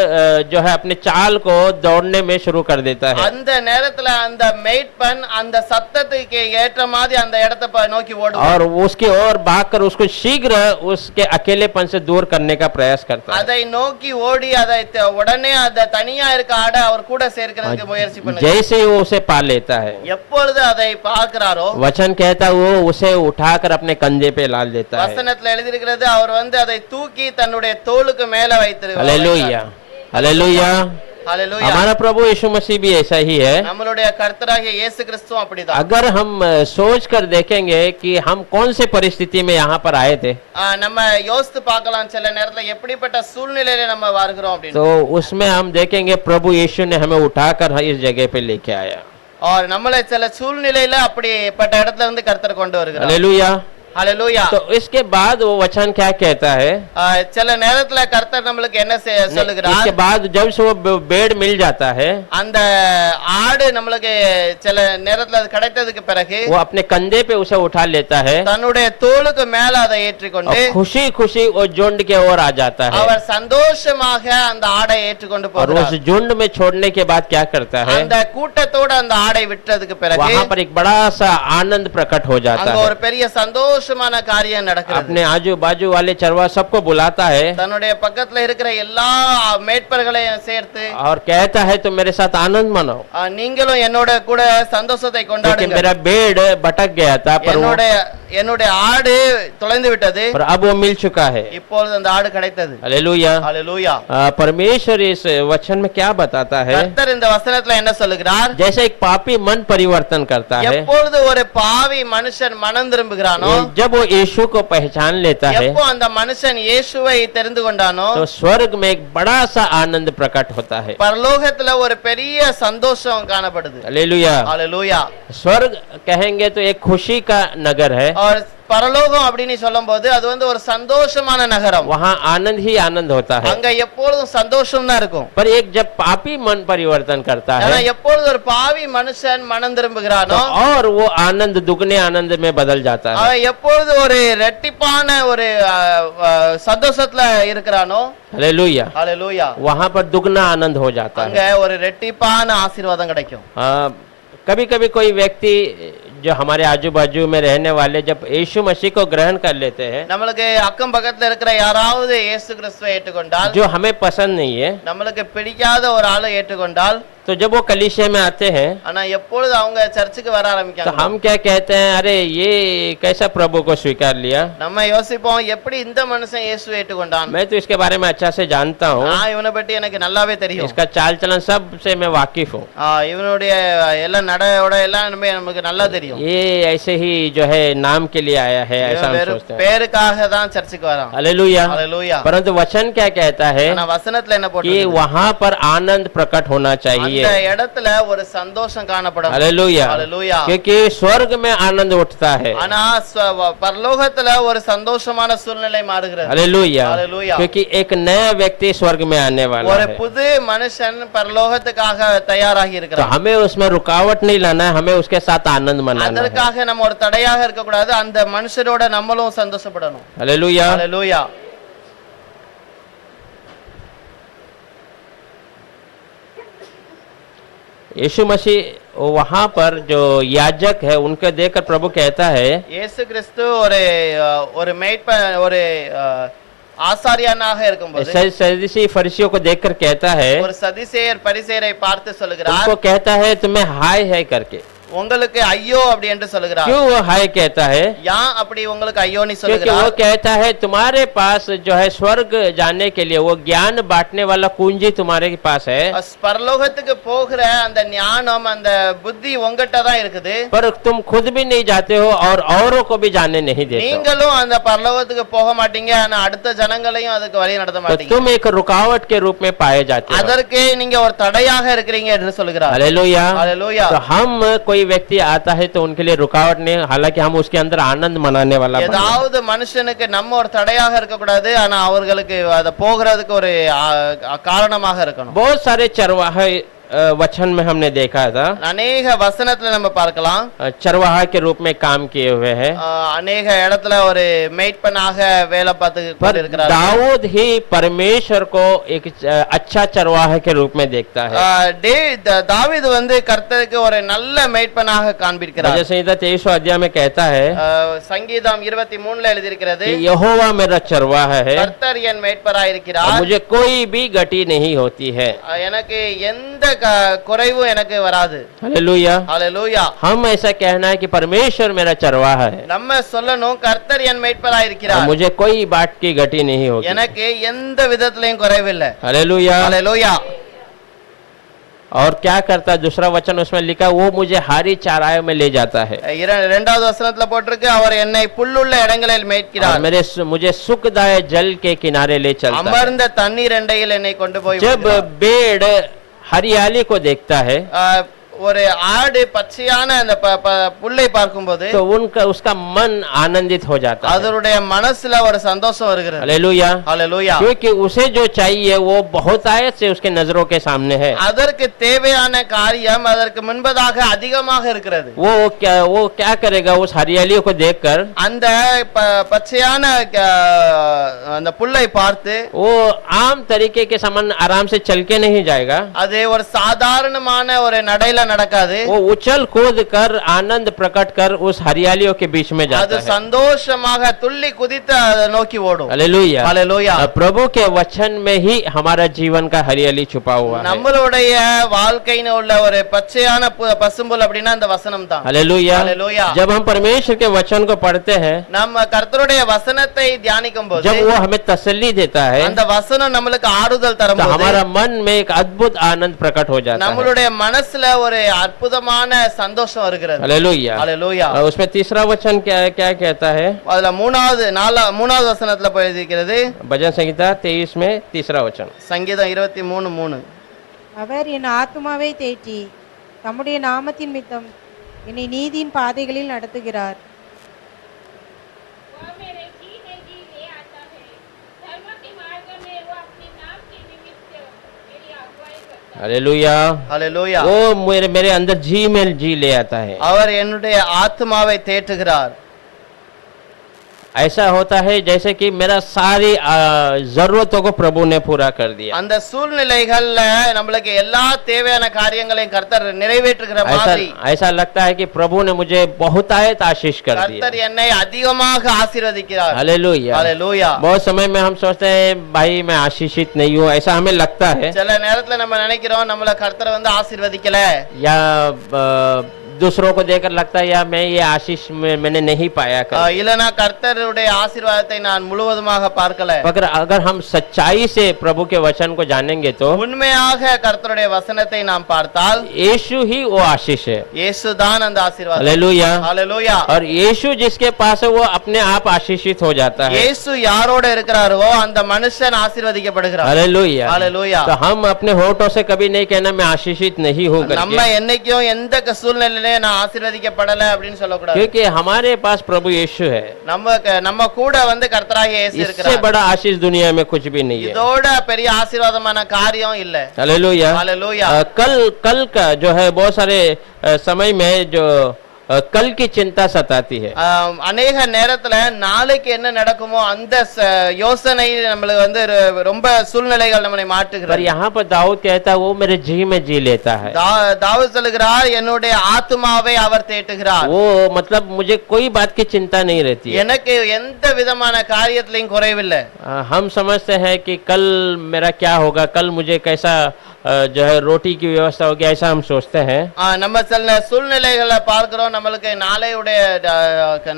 जो है अपने चाल को दौड़ने में शुरू कर देता है। அந்த நேரத்துல அந்த மேய்ப்பன் அந்த சத்தத்துக்கு ஏற்ற மாதிரி அந்த இடத்தை நோக்கி ஓடுவார். और उसकी ओर भागकर उसको शीघ्र उसके अकेलेपन से दूर करने का प्रयास करता है। அதை நோக்கி ஓடி அதை உடனே அந்த தனியா இருக்க ஆடை அவர் கூட சேர்க்கிறதுக்கு முயற்சி பண்ணுகிறார். जैसे ही वो उसे पा लेता है, எப்பொழுது அதை பார்க்கிறாரோ वचन कहता है वो उसे उठाकर अपने कंधे पे लाल देता है। வசனத்துல எழுதியிருக்கிறது, அவர் அதை தூக்கி தன்னுடைய தோளுக்கு மேல வைத்திருக்கிறார். हालेलुया। हालेलुया। ஹalleluya. हमारा प्रभु यीशु मसीह भी ऐसा ही है। நம்மளுடைய கர்த்தராகிய இயேசு கிறிஸ்துவும் அப்படிதான். अगर हम सोच कर देखेंगे कि हम कौन से परिस्थिति में यहाँ पर आए थे, நம்ம யோசித்து பார்க்கலாம் சில நேரத்துல எப்படிப்பட்ட சூழ்நிலையில நம்ம வருகிறோம் அப்படின்னு. तो उसमें हम देखेंगे प्रभु यीशु ने हमें उठाकर इस जगह पे लेके आया। और நம்மளை சில சூழ்நிலையில அப்படிப்பட்ட இடத்துல இருந்து கர்த்தர் கொண்டு வருகிறார். हालेलुया। ஹalleluya. तो इसके बाद वो वचन क्या कहता है? சில நேரத்துல கர்த்தர் நம்மளுக்கு என்ன சொல்லுகிறார்? इसके बाद जब से वो बेड़ मिल जाता है, அந்த ஆடு நம்மளுக்கு சில நேரத்துல அது கிடைத்ததுக்கு பிறகு वो अपने कंधे पे उसे उठा लेता है தன்னுடைய தோளுக்கு மேல அதை ஏற்றிக்கொண்டு और खुशी खुशी वो झुंड के ओर आ जाता है। அவர் சந்தோஷமாக அந்த ஆடை ஏற்றுக்கொண்டு और उस போகிறார். झुंड में छोड़ने के बाद क्या करता है? அந்த கூட்டத்தோட அந்த ஆடை விட்டதுக்கு பிறகு वहां पर एक बड़ा सा आनंद प्रकट हो जाता அங்க है। ஒரு பெரிய சந்தோஷமான காரியம் நடக்கிறது. अपने आजू बाजू वाले चरवा सबको बुलाता है தன்னுடைய பக்கத்துல இருக்கிற எல்லா மேட்பர்களையும் சேர்த்து और कहता है तुम मेरे साथ आनंद मनाओ, நீங்களும் என்னோட கூட சந்தோஷத்தை क्योंकि கொண்டாடுங்க. मेरा भेड़ भटक गया था पर என்னுடைய ஆடு தொலைந்து விட்டது, और अब वो मिल चुका है। இப்பொழுது அந்த ஆடு கிடைத்தது. हालेलुया। ஹalleluya. परमेश्वर इस वचन में क्या बताता है? கர்த்தர் இந்த வசனத்துல என்ன சொல்லுகிறார்? जैसे एक पापी मन परिवर्तन करता है, எப்பொழுது ஒரு பாவி மனுஷன் மனம் திரும்புகிறானோ, जब वो यीशु को पहचान लेता है, எப்போ அந்த மனுஷன் இயேசுவை தெரிந்து கொண்டானோ, तो स्वर्ग में एक बड़ा सा आनंद प्रकट होता है। பரலோகத்துல ஒரு பெரிய சந்தோஷம் காணப்படுது. हालेलुया। ஹalleluya. स्वर्ग कहेंगे तो एक खुशी का नगर है, और பரலோகம் அப்படின்னு சொல்லும்போது அது வந்து ஒரு சந்தோஷமான நகரம். वहाँ आनंद ही आनंद होता है। அங்க எப்பொழுதும் சந்தோஷம் தான் இருக்கும். पर एक जब पापी मन परिवर्तन करता ஆனா है, எப்பொழுது ஒரு பாவி மனுஷன் மனம் திரும்புகிறானோ, तो और वो आनंद दुगने आनंद में बदल जाता है। அவன் எப்பொழுது ஒரு ரெட்டிப்பான ஒரு சந்தோஷத்துல இருக்கிறானோ, हालेलुया। ஹalleluya, वहाँ पर दुगना आनंद हो जाता அங்க है। ஒரு ரெட்டிப்பான ஆசீர்வாதம் கிடைக்கும். कभी कभी कोई व्यक्ति जो हमारे आजू बाजू में रहने वाले जब यीशु मसीह को ग्रहण कर लेते हैं, நம்மளுக்கு அக்கம் பக்கத்துல இருக்கிற யாராவது இயேசு கிறிஸ்துவை ஏற்றுக்கொண்டால், जो हमें पसंद नहीं है, நம்மளுக்கு பிடிக்காத ஒரு ஆளை ஏற்றுக்கொண்டால், तो जब वो कलीसिया में आते हैं ஆனா எப்பொழுது அவங்க சர்ச்சுக்கு வர तो ஆரம்பிக்காங்க, हम क्या कहते हैं, अरे ये कैसा प्रभु को स्वीकार लिया। நம்ம யோசிப்போம் எப்படி இந்த மனுஷன் இயேசுவை ஏற்றுக்கொண்டான். मैं तो इसके बारे में अच्छा से जानता हूँ, நான் இவனை பற்றி எனக்கு நல்லாவே தெரியும். इसका चाल चलन सब से मैं वाकिफ हूँ, இவனுடைய எல்லா நடையோட எல்லாம் நமக்கு நல்லா தெரியும். ये ऐसे ही जो है नाम के लिए आया है, ऐसा இவன் हम வெறும் सोचते हैं। பேருக்காக தான் சர்ச்சுக்கு வரான். हालेलुया। ஹalleluya. परंतु वचन क्या कहता है ஆனா வசனத்துல என்ன कि போட்டிருக்கு? वहाँ पर आनंद प्रकट होना அந்த चाहिए। இடத்துல ஒரு சந்தோஷம் காணப்படும். हालेलुया। ஹalleluya. क्योंकि स्वर्ग में आनंद उठता है। ஆனா பரலோகத்துல ஒரு சந்தோஷமான சூழ்நிலை மாறுகிறது. हालेलुया। हालेलुया। क्योंकि एक नया व्यक्ति स्वर्ग में आने वाला ஒரு है, புது மனுஷன் பரலோகத்துக்காக தயாராகி तो இருக்கிறான். हमें उसमें रुकावट नहीं लाना है, हमें उसके साथ आनंद मनाना है। அதற்காக நம்ம ஒரு தடையாக இருக்க கூடாது, அந்த மனுஷரோட நம்மளும் சந்தோஷப்படணும். हालेलुया। ஹalleluya. यीशु मसीह वहाँ पर जो याजक है उनके देखकर प्रभु कहता है, இயேசு கிறிஸ்து ஒரு ஒரு ஆசாரியனாக இருக்கும்போது सदूसी फरीसियों को देखकर कहता है, ஒரு சதிசேயர் பரிசேயரை பார்த்து சொல்லுகிறார், उनको कहता है तुम्हें हाय है करके। உங்களுக்கு ஐயோ அப்படி என்று சொல்லுகிறார். क्यों वो हाय कहता है? ஏன் அப்படி உங்களுக்கு ஐயோன்னு क्योंकि वो சொல்லுகிறார்? कहता है तुम्हारे पास जो है स्वर्ग जाने के लिए वो ज्ञान बांटने वाला कुंजी तुम्हारे पास है, பரலோகத்துக்கு போகிற அந்த ஞானம் அந்த புத்தி உங்ககிட்ட தான் இருக்குது. पर तुम खुद भी नहीं जाते हो और औरों को भी जाने नहीं देते हो। நீங்களும் அந்த பரலோகத்துக்கு போக மாட்டீங்க, ஆனா அடுத்த ஜனங்களையும் அதுக்கு வழி நடத்த तो மாட்டீங்க. तुम एक रुकावट के रूप में पाए जाते हो। அதற்கு நீங்க ஒரு தடையாக இருக்கிறீங்க என்று சொல்லுகிறார். हालेलुया। ஹalleluya. तो हम कोई व्यक्ति आता है तो उनके लिए रुकावट नहीं, हालांकि हम उसके अंदर आनंद मनाने वाला बने। ஏதாவது மனுஷனுக்கு நம்ம ஒரு தடையாக இருக்க கூடாது, ஆனா அவர்களுக்கு அத போகிறதுக்கு ஒரு காரணமாக இருக்கணும். बहुत सारे चरवाहे वचन में हमने देखा था, அநேக வசனத்துல நம்ம பார்க்கலாம், चरवाहा के रूप में काम किए हुए हैं। அநேக இடத்துல ஒரு மேய்ப்பனாக வேலை பார்த்து पर இருக்கிறார். दाऊद ही परमेश्वर को एक अच्छा चरवाहे के रूप में देखता है। தாவீது வந்து கர்த்தருக்கு ஒரு நல்ல மேய்ப்பனாக காண்பிக்கிறார். भजन संहिता 23 अध्याय में कहता है சங்கீதம் 23 எழுதியிருக்கிறது, कि यहोवा मेरा चरवाहा है, கர்த்தர் என் மேய்ப்பராய் இருக்கிறார், मुझे कोई भी गति नहीं होती है। எனக்கு எந்த குறைவும் எனக்கு வராது. हालेलुया। ஹalleluya. हम ऐसा कहना है कि परमेश्वर मेरा चरवाहा है, நம்ம சொல்லணும் கர்த்தர் என் மேய்ப்பராய் இருக்கிறார், मुझे कोई बाट की गति नहीं होगी। எனக்கு எந்த விதத்திலையும் குறைவில்லை. हालेलुया। ஹalleluya. और क्या करता है, दूसरा वचन उसमें लिखा, वो मुझे हारी चारायों में ले जाता है, இரண்டாவது வசனத்துல போட்டிருக்கு, அவர் என்னை புல்லுள்ள இடங்களில் और மேய்க்கிறார், मुझे सुखदायक जल के किनारे ले चलता है। அமர்ந்த தண்ணீர் எண்டையில் என்னை கொண்டு போய் जब விடுகிறார். पेड़ हरियाली को देखता है, ஒரு ஆடு பச்சையான அந்த புல்லை பார்க்கும்போது तो उनका उसका मन आनंदित हो जाता है। அதனுடைய மனசுல ஒரு சந்தோஷம் வருகிறது. हालेलुया। ஹalleluya. क्योंकि उसे जो चाहिए वो बहुतायत से उसके नजरों के सामने है। அதற்கு தேவையான காரியம் அதற்கு முன்பதாக அதிகமாக இருக்கிறது. वो क्या करेगा उस हरियाली को देखकर? அந்த பச்சையான அந்த புல்லை பார்த்து वो आम तरीके के समान आराम से चल के नहीं जाएगा। அது ஒரு சாதாரணமான ஒரு நடையில நடக்காது. वो उछल कूद कर आनंद प्रकट कर उस हरियालियों के बीच में जाता அது है। சந்தோஷமாக துள்ளி குதித்து அதை நோக்கி ஓடும். हालेलुया। ஹalleluya. प्रभु के वचन में ही हमारा जीवन का हरियाली छुपा हुआ है। நம்மளுடைய வாழ்க்கையில உள்ள ஒரு பச்சையான பசும்புல் அப்படினா அந்த வசனம் தான். हालेलुया। हालेलुया। जब हम परमेश्वर के वचन को पढ़ते हैं, நம்ம கர்த்தருடைய வசனத்தை தியானிக்கும்போது जब वो हमें तसल्ली देता है, அந்த வசனம் நமக்கு ஆறுதல் तो தரும்போது हमारा मन में एक अद्भुत आनंद प्रकट हो जाता है। நம்மளுடைய மனசுல ஒரு அற்புதமான சந்தோஷம் வருகிறது. हालेलुया। हालेलुया. उसमें तीसरा वचन क्या क्या कहता है? அதுல மூணாவது வசனத்துல போய் இருக்கிறது. भजन संहिता 23 में तीसरा वचन। சங்கீதம் 23:3. அவர் என் ஆத்துமாவை தேற்றி தம்முடைய நாமத்தின் மித்தம் என்னை நீதியின் பாதைகளில் நடத்துகிறார். वह मेरे जी में जी ले आता है, धर्म के मार्ग में वो अपने नाम के निमित्त मेरी अगुवाई करता है। हालेलुया। ஹalleluya. वो मेरे अंदर जी में जी ले आता है। அவர் என்னுடைய ஆத்மாவை தேற்றுகிறார். ऐसा होता है जैसे कि मेरा सारी जरूरतों को प्रभु ने पूरा कर दिया। அந்த சூழ்நிலைகள்ல நமக்கு எல்லா தேவையான காரியங்களையும் கர்த்தர் நிறைவேற்றுகிற மாதிரி ऐसा लगता है कि प्रभु ने मुझे बहुतायत आशीष कर दिया। கர்த்தர் என்னை அதிகமாக ஆசீர்வதிக்கிறார். हालेलुया। ஹalleluya. बहुत समय में हम सोचते हैं भाई मैं आशीषित नहीं हूँ, ऐसा हमें लगता है। சில நேரத்துல நம்ம நினைக்கிறோம் நம்மள கர்த்தர் ஆசீர்வதிக்கல, या दूसरों को देखकर लगता है या मैं ये आशीष मैंने नहीं पाया कर। இல்லனா கர்த்தருடைய ஆசீர்வாதத்தை நான் முழுவதுமாக பார்க்கல. मगर अगर हम सच्चाई से प्रभु के वचन को जानेंगे तो உண்மையாக கர்த்தருடைய வசனத்தை நாம் பார்த்தால் यीशु ही वो आशीष है। இயேசு தான் அந்த ஆசீர்வாதம். हालेलुया। ஹalleluya. और यीशु जिसके पास है वो अपने आप आशीषित हो जाता है। இயேசு யாரோட இருக்கிறாரோ அந்த மனுஷன் ஆசீர்வதிக்கப்படுகிறார். हालेलुया। ஹalleluya. तो हम अपने होठों से कभी नहीं कहना मैं आशीषित नहीं हूँ நம்ம करके, என்னைக்கும் எந்த சூழ்நிலையில நான் ஆசீர்வதிக்கப்படல அப்படின்னு சொல்லக்கூடாது. क्योंकि हमारे पास प्रभु यीशु है। நம்ம கூட கர்த்தராகிய இயேசு इससे இருக்கிறார். बड़ा आशीष दुनिया में कुछ भी नहीं है। இதோட பெரிய ஆசீர்வாதமான காரியம் இல்ல. हालेलुया। हालेलुया. कल का जो है बहुत सारे समय में जो कल की चिंता सताती है। அநேக நேரத்துல நாளைக்கு என்ன நடக்குமோ அந்த யோசனை நம்மளுக்கு ரொம்ப சூழ்நிலைகள் நம்மை पर மாற்றுகிறது. यहाँ पर दाऊद कहता है वो मेरे जी में जी लेता है। தாவீது சொல்லுகிறார் என்னுடைய ஆத்துமாவை அவர் தேற்றுகிறார். वो मतलब मुझे कोई बात की चिंता नहीं रहती है। எனக்கு எந்த விதமான காரியத்திலையும் குறைவில்லை. हम समझते हैं कि कल मेरा क्या होगा, कल मुझे कैसा जो है रोटी की व्यवस्था होगी, ऐसा हम सोचते हैं। நம்ம சில சூழ்நிலைகளை பார்க்கிறோம், நம்மளுக்கு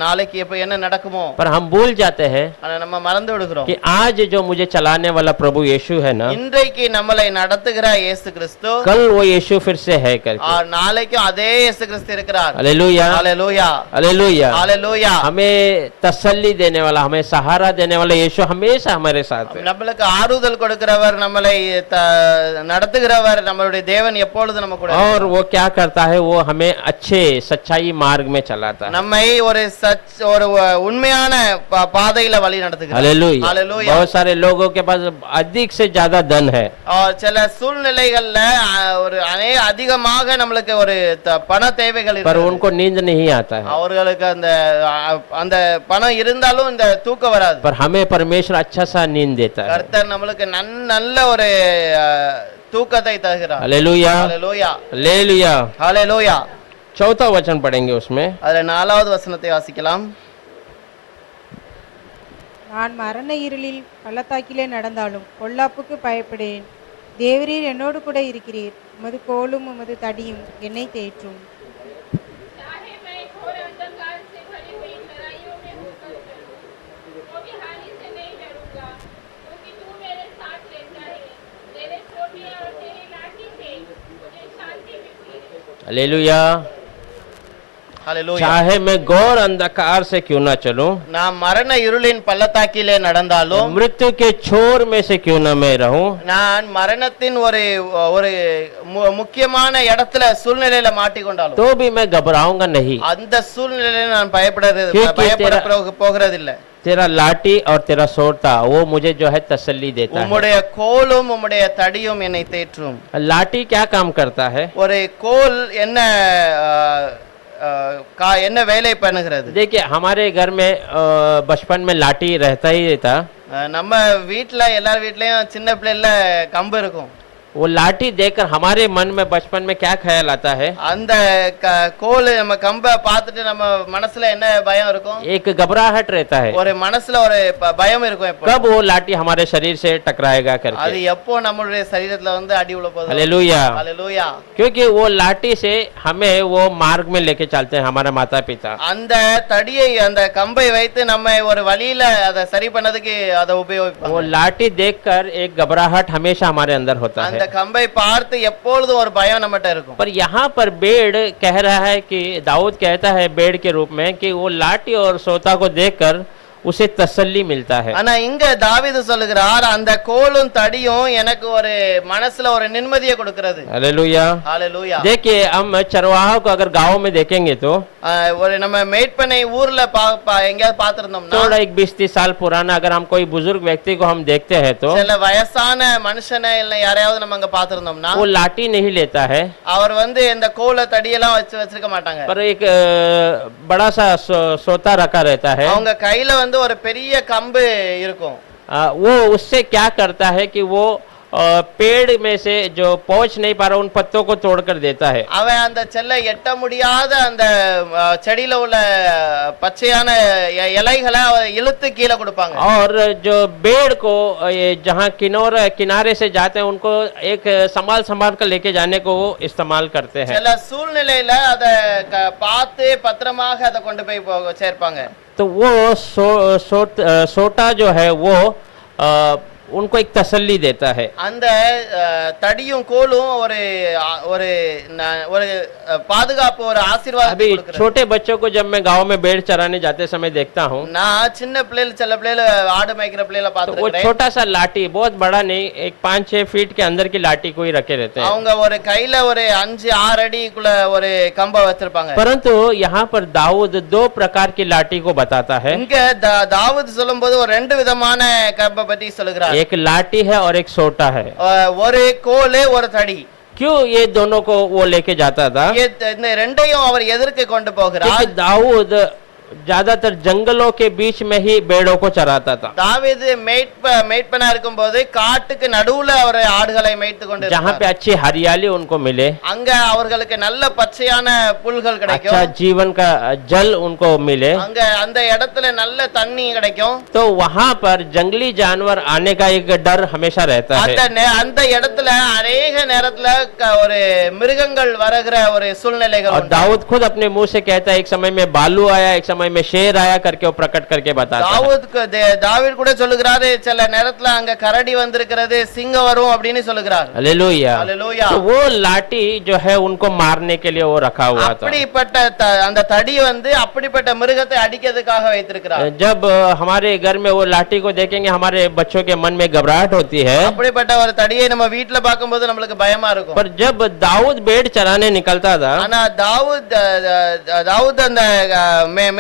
நாளைக்கு எப்ப என்ன நடக்குமோ, पर हम भूल जाते हैं ஆனா நம்ம மறந்து விடுகிறோம் कि आज जो मुझे चलाने वाला प्रभु यीशु है ना, இன்றைக்கு நம்மளை நடத்துகிற இயேசு கிறிஸ்து कल वो यीशु फिर से है करके। நாளைக்கும் அதே இயேசு கிறிஸ்து இருக்கிறார். हालेलुया। हालेलुया. हालेलुया। हालेलुया. हमें तसल्ली देने वाला, हमें सहारा देने वाला यीशु हमेशा हमारे साथ है। நம்மளுக்கு ஆறுதல் கொடுக்கிறவர், நம்மளை நடத்துகிறவர், நம்மளுடைய தேவன் எப்பொழுதும் நம்ம கூட. और वो क्या करता है, वो हमें अच्छे सच्चाई मार्ग में चलाता है। நம்மை ஒரு உண்மையான பாதையில வழி நடத்துகிறார். हालेलुया। हालेलुया. बहुत सारे लोगों के पास अधिक से ज्यादा धन है, और சில சூழ்நிலைகள்ல ஒரு அதிகமாக நம்மளுக்கு ஒரு பண தேவைகள் पर இருக்கிறது. उनको नींद नहीं आता है। அவர்களுக்கு அந்த பணம் இருந்தாலும் இந்த தூக்கம் வராது. पर हमें परमेश्वर अच्छा सा नींद देता है। கர்த்தர் நம்மளுக்கு நல்ல ஒரு தூக்கத்தை தருகிறார். हालेलुया। हालेलुया. हालेलुया। हालेलुया. चौथा वचन पढ़ेंगे उसमें। அதுல 4வது வசனத்தை வாசிக்கலாம். நான் மரண இருளில் பள்ளத்தாக்கிலே நடந்தாலும் பொல்லாப்புக்கு பயப்படேன். தேவரீர் என்னோடு கூட இருக்கிறீர். உமது கோலும் உமது தடியும் என்னை தேற்றும். चाहे मैं घोर अंधकार से भरी हुई तराइयों में होकर चलूं, तो भी हानि से नहीं डरूंगा, क्योंकि तू मेरे साथ रहता है। तेरे छोटे और तेरी लाठी से मुझे शांति मिलती है। हालेलुया। ஹalleluya. चाहे मैं घोर अंधकार से क्यों ना चलूं, நாம் மரண இருளின் பள்ளத்தாக்கிலே நடந்தாலும், मृत्यु के छोर में से क्यों ना मैं रहूं, நான் மரணத்தின் ஒரு ஒரு முக்கியமான இடத்துல சூழ்நிலையில மாட்டிக்கொண்டாலும், तो भी मैं घबराऊंगा नहीं, அந்த சூழ்நிலையில நான் क्योंकि பயப்பட போகிறதில்லை. तेरा लाठी और तेरा सोटा वो मुझे जो है तसल्ली देता है। உம்முடைய கோலும் உம்முடைய தடியும் என்னை தேற்றும். लाठी क्या काम करता है? ஒரு கோல் என்ன என்ன வேலை பண்ணுகிறது? देखिए हमारे घर में बचपन में लाठी रहता ही था। நம்ம வீட்ல எல்லார் வீட்லயும் சின்ன பிள்ளைல கம்பு இருக்கும். वो लाठी देखकर हमारे मन में बचपन में क्या ख्याल आता है? அந்த கோல் நம்ம கம்ப பார்த்துட்டு நம்ம மனசுல என்ன பயம் இருக்கும்? एक घबराहट रहता है, ஒரு மனசுல ஒரு பயம் இருக்கும். எப்போ कब वो लाठी हमारे शरीर से टकराएगा அது करके। எப்போ நம்மளுடைய சரீரத்துல வந்து அடி உள்ள போகுது? हालेलुया। ஹalleluya. क्योंकि वो लाठी से हमें वो मार्ग में लेके चलते हैं हमारे माता पिता। அந்த தடியை அந்த கம்பை வைத்து நம்ம ஒரு வழியில அதை சரி பண்ணதுக்கு அதை உபயோகிப்பாங்க. वो लाठी देखकर एक घबराहट हमेशा हमारे अंदर होता அந்த है। கம்பை பார்த்து எப்பொழுதும் ஒரு பயம் நம்மகிட்ட இருக்கும். पर यहाँ पर बेड़ कह रहा है कि दाऊद कहता है बेड़ के रूप में कि वो लाठी और सोता को देखकर उसे तसल्ली मिलता है। ஆனா இங்க தாவீது சொல்லுகிறார், அந்த கோலும் தடியும் எனக்கு ஒரு மனசுல ஒரு நிம்மதியை கொடுக்கிறது. हालेलुया। ஹalleluya. देखिए हम चरवाहा को अगर गांव में देखेंगे तो ஒரு நம்ம மேய்ப்பனை ஊர்ல எங்கயாவது பார்த்திருந்தோம்னா, थोड़ा एक 20-30 साल पुराना अगर हम कोई बुजुर्ग व्यक्ति को हम देखते हैं तो சில வயசான மனுஷனை இல்ல யாரையாவது நம்ம அங்க பார்த்திருந்தோம்னா, वो लाठी नहीं लेता है, அவர் வந்து இந்த கோல தடியெல்லாம் வச்சிருக்க மாட்டாங்க. पर एक बड़ा सा सोता रखा रहता है। அவங்க கையில வந்து ஒரு பெரிய கம்பு இருக்கும். वो उससे क्या करता है कि वो पेड़ में से जो पहुंच नहीं पा रहा उन पत्तों को तोड़कर देता है। அவன் அந்த செல்ல எட்ட முடியாத அந்த செடியில உள்ள பச்சையான இலைகளை இழுத்து கீழே கொடுப்பாங்க. और जो पेड़ को जहाँ किनारे से जाते हैं उनको एक संभाल कर लेके जाने को वो इस्तेमाल करते हैं। சில சூழ்நிலையில அதை பார்த்து பத்திரமாக அதை கொண்டு போய் சேர்ப்பாங்க. तो वो सोटा जो है वो उनको एक तसल्ली देता है। அந்த தடியும் கோலும் ஒரு ஒரு ஒரு பாதுகாப்பு ஒரு ஆசீர்வாதத்தை अभी கொடுக்கிறது. छोटे बच्चों को जब मैं गांव में भेड़ चराने जाते समय देखता हूँ நான் சின்ன பிள்ளைல சில பிள்ளைல ஆடு மேய்க்கிற பிள்ளைல तो वो பார்த்திருக்கேன். छोटा सा लाठी, बहुत बड़ा नहीं, एक 5-6 फीट के अंदर की लाठी को ही रखे रहते हैं। அவங்க ஒரு கையில ஒரு 5-6 அடிக்குள்ள ஒரு கம்ப வச்சிருப்பாங்க. परंतु यहाँ पर दाऊद 2 प्रकार की लाठी को बताता है। இங்க தாவீது சொல்லும்போது ஒரு ரெண்டு விதமான கம்ப பத்தி சொல்லுகிறார். एक लाठी है और एक सोटा है। ஒரு கோல் ஒரு தடி. क्यों ये दोनों को वो लेके जाता था? இந்த ரெண்டையும் அவர் எதற்கு கொண்டு போகிறார்? क्योंकि दाऊद ज्यादातर जंगलों के बीच में ही भेड़ों को चराता था। தாவீது மேய்ப்பனா இருக்கும்போது காட்டுக்கு நடுவுல அவர் ஆடுகளை மேய்த்து जहाँ கொண்டிருந்தார். पे अच्छी हरियाली उनको मिले, அங்க அவர்களுக்கு நல்ல பச்சையான புல்கள் अच्छा கிடைக்கும். जीवन का जल उनको मिले, அங்க அந்த இடத்துல நல்ல தண்ணி கிடைக்கும். तो वहाँ पर जंगली जानवर आने का एक डर हमेशा रहता है। அந்த இடத்துல अनेक நேரத்துல ஒரு மிருகங்கள் வருகிற ஒரு சூழ்நிலைகள் और உண்டு. दाऊद खुद अपने मुंह से कहता है एक समय में बालू आया, एक समय में शेर आया करके वो प्रकट करके बताता है। தாவீது கூட சொல்லுகிறாரு, சில நேரத்துல அங்க கரடி வந்திருக்கிறது, சிங்கம் வரும் அப்படின்னு சொல்லுகிறார். हालेलुया। ஹalleluya. तो वो लाठी जो है उनको मारने के लिए वो रखा हुआ था। அப்படிப்பட்ட அந்த தடி வந்து அப்படிப்பட்ட மிருகத்தை அடிக்கிறதுக்காக வைத்திருக்கிறார். जब हमारे घर में वो लाठी को देखेंगे हमारे बच्चों के मन में घबराहट होती है, அப்படிப்பட்ட ஒரு தடியை நம்ம வீட்ல பார்க்கும்போது நம்மளுக்கு பயமா இருக்கும். पर जब दाऊद भेड़ चराने निकलता था ஆனா தாவூத் அந்த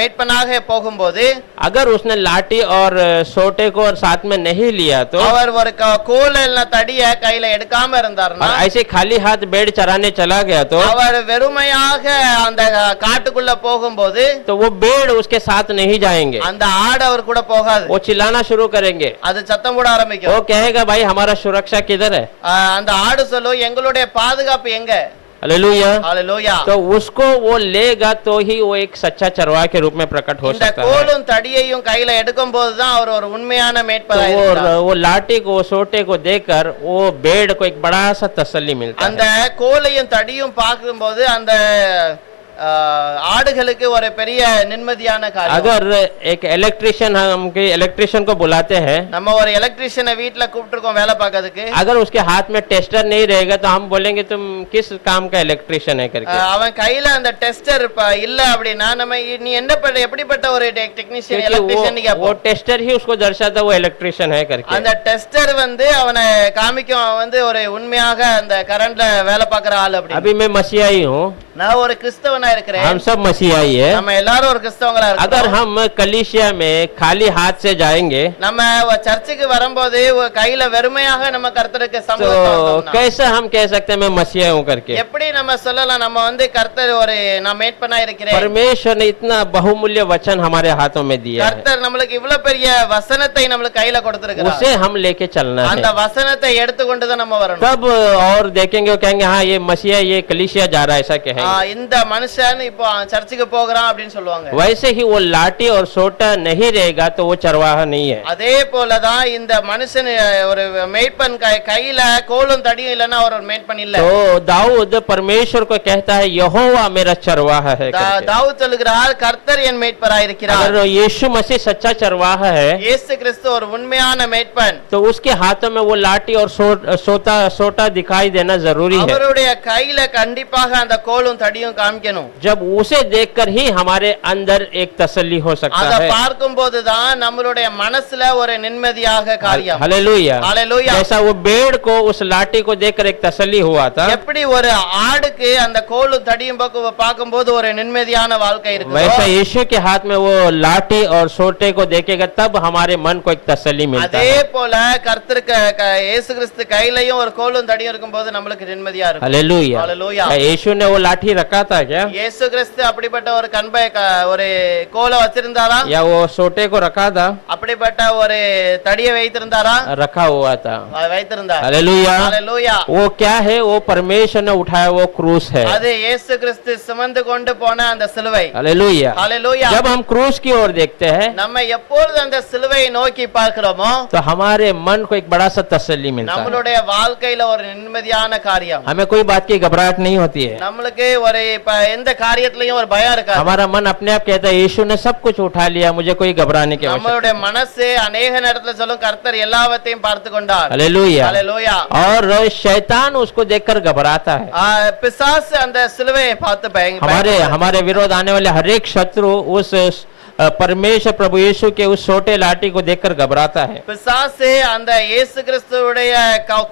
மேய்ப்பனாக போகும்போது अगर उसने लाठी और सोटे को और साथ में नहीं लिया तो அவர் ஒரு கோல் இல்ல தடிய கையில எடுக்காம இருந்தார்னா, और ऐसे खाली हाथ भेड़ चराने चला गया तो அவர் வெறுமையாக அந்த காட்டுக்குள்ள போகும்போது तो वो भेड़ उसके साथ नहीं जाएंगे, அந்த ஆடு அவர் கூட போகாது. वो चिल्लाना शुरू करेंगे, அது சத்தம் போட वो ஆரம்பிக்கும். कहेगा भाई हमारा सुरक्षा किधर है? அந்த ஆடு சொல்லும், எங்களுடைய பாதுகாப்பு எங்க? हालेलुया। ஹalleluya. तो उसको वो लेगा तो ही वो एक सच्चा चरवाहा के रूप में प्रकट हो இந்த सकता है। கோலும் தடியையும் கையில எடுக்கும் போதுதான் அவர் ஒரு உண்மையான तो மேய்ப்பராக இருக்கிறார். वो लाठी को सोटे को देकर वो भेड़ को एक बड़ा सा तसल्ली मिलता அந்த है। கோலையும் தடியும் பார்க்கும்போது அந்த ஆடுகளுக்கு ஒரு பெரிய நிம்மதியான காரியம். अगर एक इलेक्ट्रिशियन हम के इलेक्ट्रिशियन को बुलाते हैं, நம்ம ஒரு எலக்ட்ரிஷியனை வீட்ல கூப்பிட்டுருக்கோம் வேலை பார்க்கிறதுக்கு. अगर उसके हाथ में टेस्टर नहीं रहेगा तो हम बोलेंगे तुम किस काम का इलेक्ट्रिशियन है करके. அவன் கையில அந்த டெஸ்டர் இல்ல அப்படின்னா நம்ம நீ என்ன எப்படிப்பட்ட ஒரு டெக்னீஷியன் क्योंकि எலக்ட்ரிஷியन वो கேட்போம். टेस्टर ही उसको दर्शाता वो इलेक्ट्रिशियन है करके. அந்த டெஸ்டர் வந்து அவனை காமிக்கும் அவன் வந்து ஒரு உண்மையாக அந்த கரண்ட்ல வேலை பார்க்கிற ஆள் அப்படி. अभी मैं मसीहाई हूँ, நான் ஒரு கிறிஸ்தவனா இருக்கிறேன். हम सब मसीहाई है. நம்ம எல்லாரும் ஒரு கிறிஸ்தவங்களா अगर இருக்கோம். हम कलीसिया में खाली हाथ से जाएंगे நம்ம சர்ச்சுக்கு வரும்போது கையில வெறுமையாக நம்ம கர்த்தருக்கு तो சமூகத்துல வந்தோம்னா, कैसे हम कह सकते हैं मैं मसीहा हूँ करके. எப்படி நம்ம சொல்லலாம் நம்ம வந்து கர்த்தர் ஒரு நான் மேட்பனா இருக்கிறேன். परमेश्वर ने इतना बहुमूल्य वचन हमारे हाथों में दिया है, கர்த்தர் நம்மளுக்கு இவ்வளவு பெரிய வசனத்தை நம்மளுக்கு கையில கொடுத்திருக்கிறார். उसे हम लेके चलना है. அந்த வசனத்தை எடுத்துக்கொண்டு தான் நம்ம வரணும். तब और देखेंगे वो कहेंगे हाँ ये मसीहा ये कलीसिया जा रहा है ऐसा कहेंगे. இந்த மனுஷன் இப்போ சர்ச்சுக்கு போகிறான் அப்படின்னு சொல்லுவாங்க. वैसे ही वो लाठी और सोटा नहीं रहेगा तो वो चरवाहा नहीं है. அதே போலதான் இந்த மனுஷன் ஒரு மேய்ப்பன் கையில கோலும் தடியும் இல்லைன்னா அவர் ஒரு மேய்ப்பன் இல்ல. तो दाऊद परमेश्वर को कहता है यहोवा मेरा चरवाहा है करके. தாவீது சொல்கிறார் கர்த்தர் என் மேய்ப்பராய் இருக்கிறார். अगर यीशु मसीह सच्चा चरवाहा है இயேசு கிறிஸ்து ஒரு உண்மையான மேய்ப்பன். तो उसके हाथों में वो लाठी और सोटा दिखाई देना जरूरी है. அவருடைய கையில கண்டிப்பாக அந்த கோலும் தடியும் காமிக்கணும். जब उसे देखकर ही हमारे अंदर एक तसल्ली हो सकता அத है. பார்க்கும் போதுதான் நம்மளுடைய மனசுல ஒரு நிம்மதியாக காரியம். हालेलुया. हालेलुया. जैसा वो भेड़ को उस लाठी को देखकर एक तसल्ली हुआ था, எப்படி ஒரு ஆடுக்கு அந்த கோலும் தடியும் பார்க்கும்போது ஒரு நிம்மதியான வாழ்க்கை वैसा இருக்கு. यीशु के हाथ में वो लाठी और सोटे को देखेगा तब हमारे मन को एक तसल्ली मिलता அதே है. போல கர்த்தருக்கு இயேசு கிறிஸ்து கையிலயும் ஒரு கோலும் தடியும் இருக்கும்போது நம்மளுக்கு நிம்மதியா இருக்கும். हालेलुया. हालेलुया. क्या यीशु ने वो लाठी रखा था क्या, இயேசு கிறிஸ்து அப்படிப்பட்ட ஒரு கண்பை ஒரு கோலை வச்சிருந்தாரா? या वो सोटे को रखा था? அப்படிப்பட்ட ஒரு தடியை வைத்திருந்தாரா? रखा हुआ था. வைத்திருந்தார். हालेलुया. हालेलुया. वो क्या है, वो परमेश्वर ने उठाया वो क्रूस है. அது இயேசு கிறிஸ்து சுமந்து கொண்டு போன அந்த சிலுவை. हालेलुया. हालेलुया. जब हम क्रूस की ओर देखते हैं நம்ம எப்பொழுது அந்த சிலுவையை நோக்கி பார்க்கிறோமோ तो हमारे मन को एक बड़ा सा तसल्ली मिलता है. நம்மளுடைய வாழ்க்கையில ஒரு நிம்மதியான காரியம். हमें कोई बात की घबराहट नहीं होती है. நம்மளுக்கு ஒரு எந்த காரியத்திலயும் ஒரு பயம் இருக்காது. हमारा मन अपने आप कहता है यीशु ने सब कुछ उठा लिया, मुझे कोई घबराने की आवश्यकता நம்மளுடைய மனசு अनेक நேரத்துல சொல்லும் கர்த்தர் எல்லாவற்றையும் பார்த்து கொண்டார். हालेलुया. हालेलुया. और शैतान उसको देखकर घबराता है. பிசாசு அந்த சிலுவையை பார்த்து हमारे विरोध आने वाले हर एक शत्रु उस परमेश्वर प्रभु यीशु के उस छोटे लाठी को देखकर घबराता है. பிசாசு அந்த இயேசு கிறிஸ்துவுடைய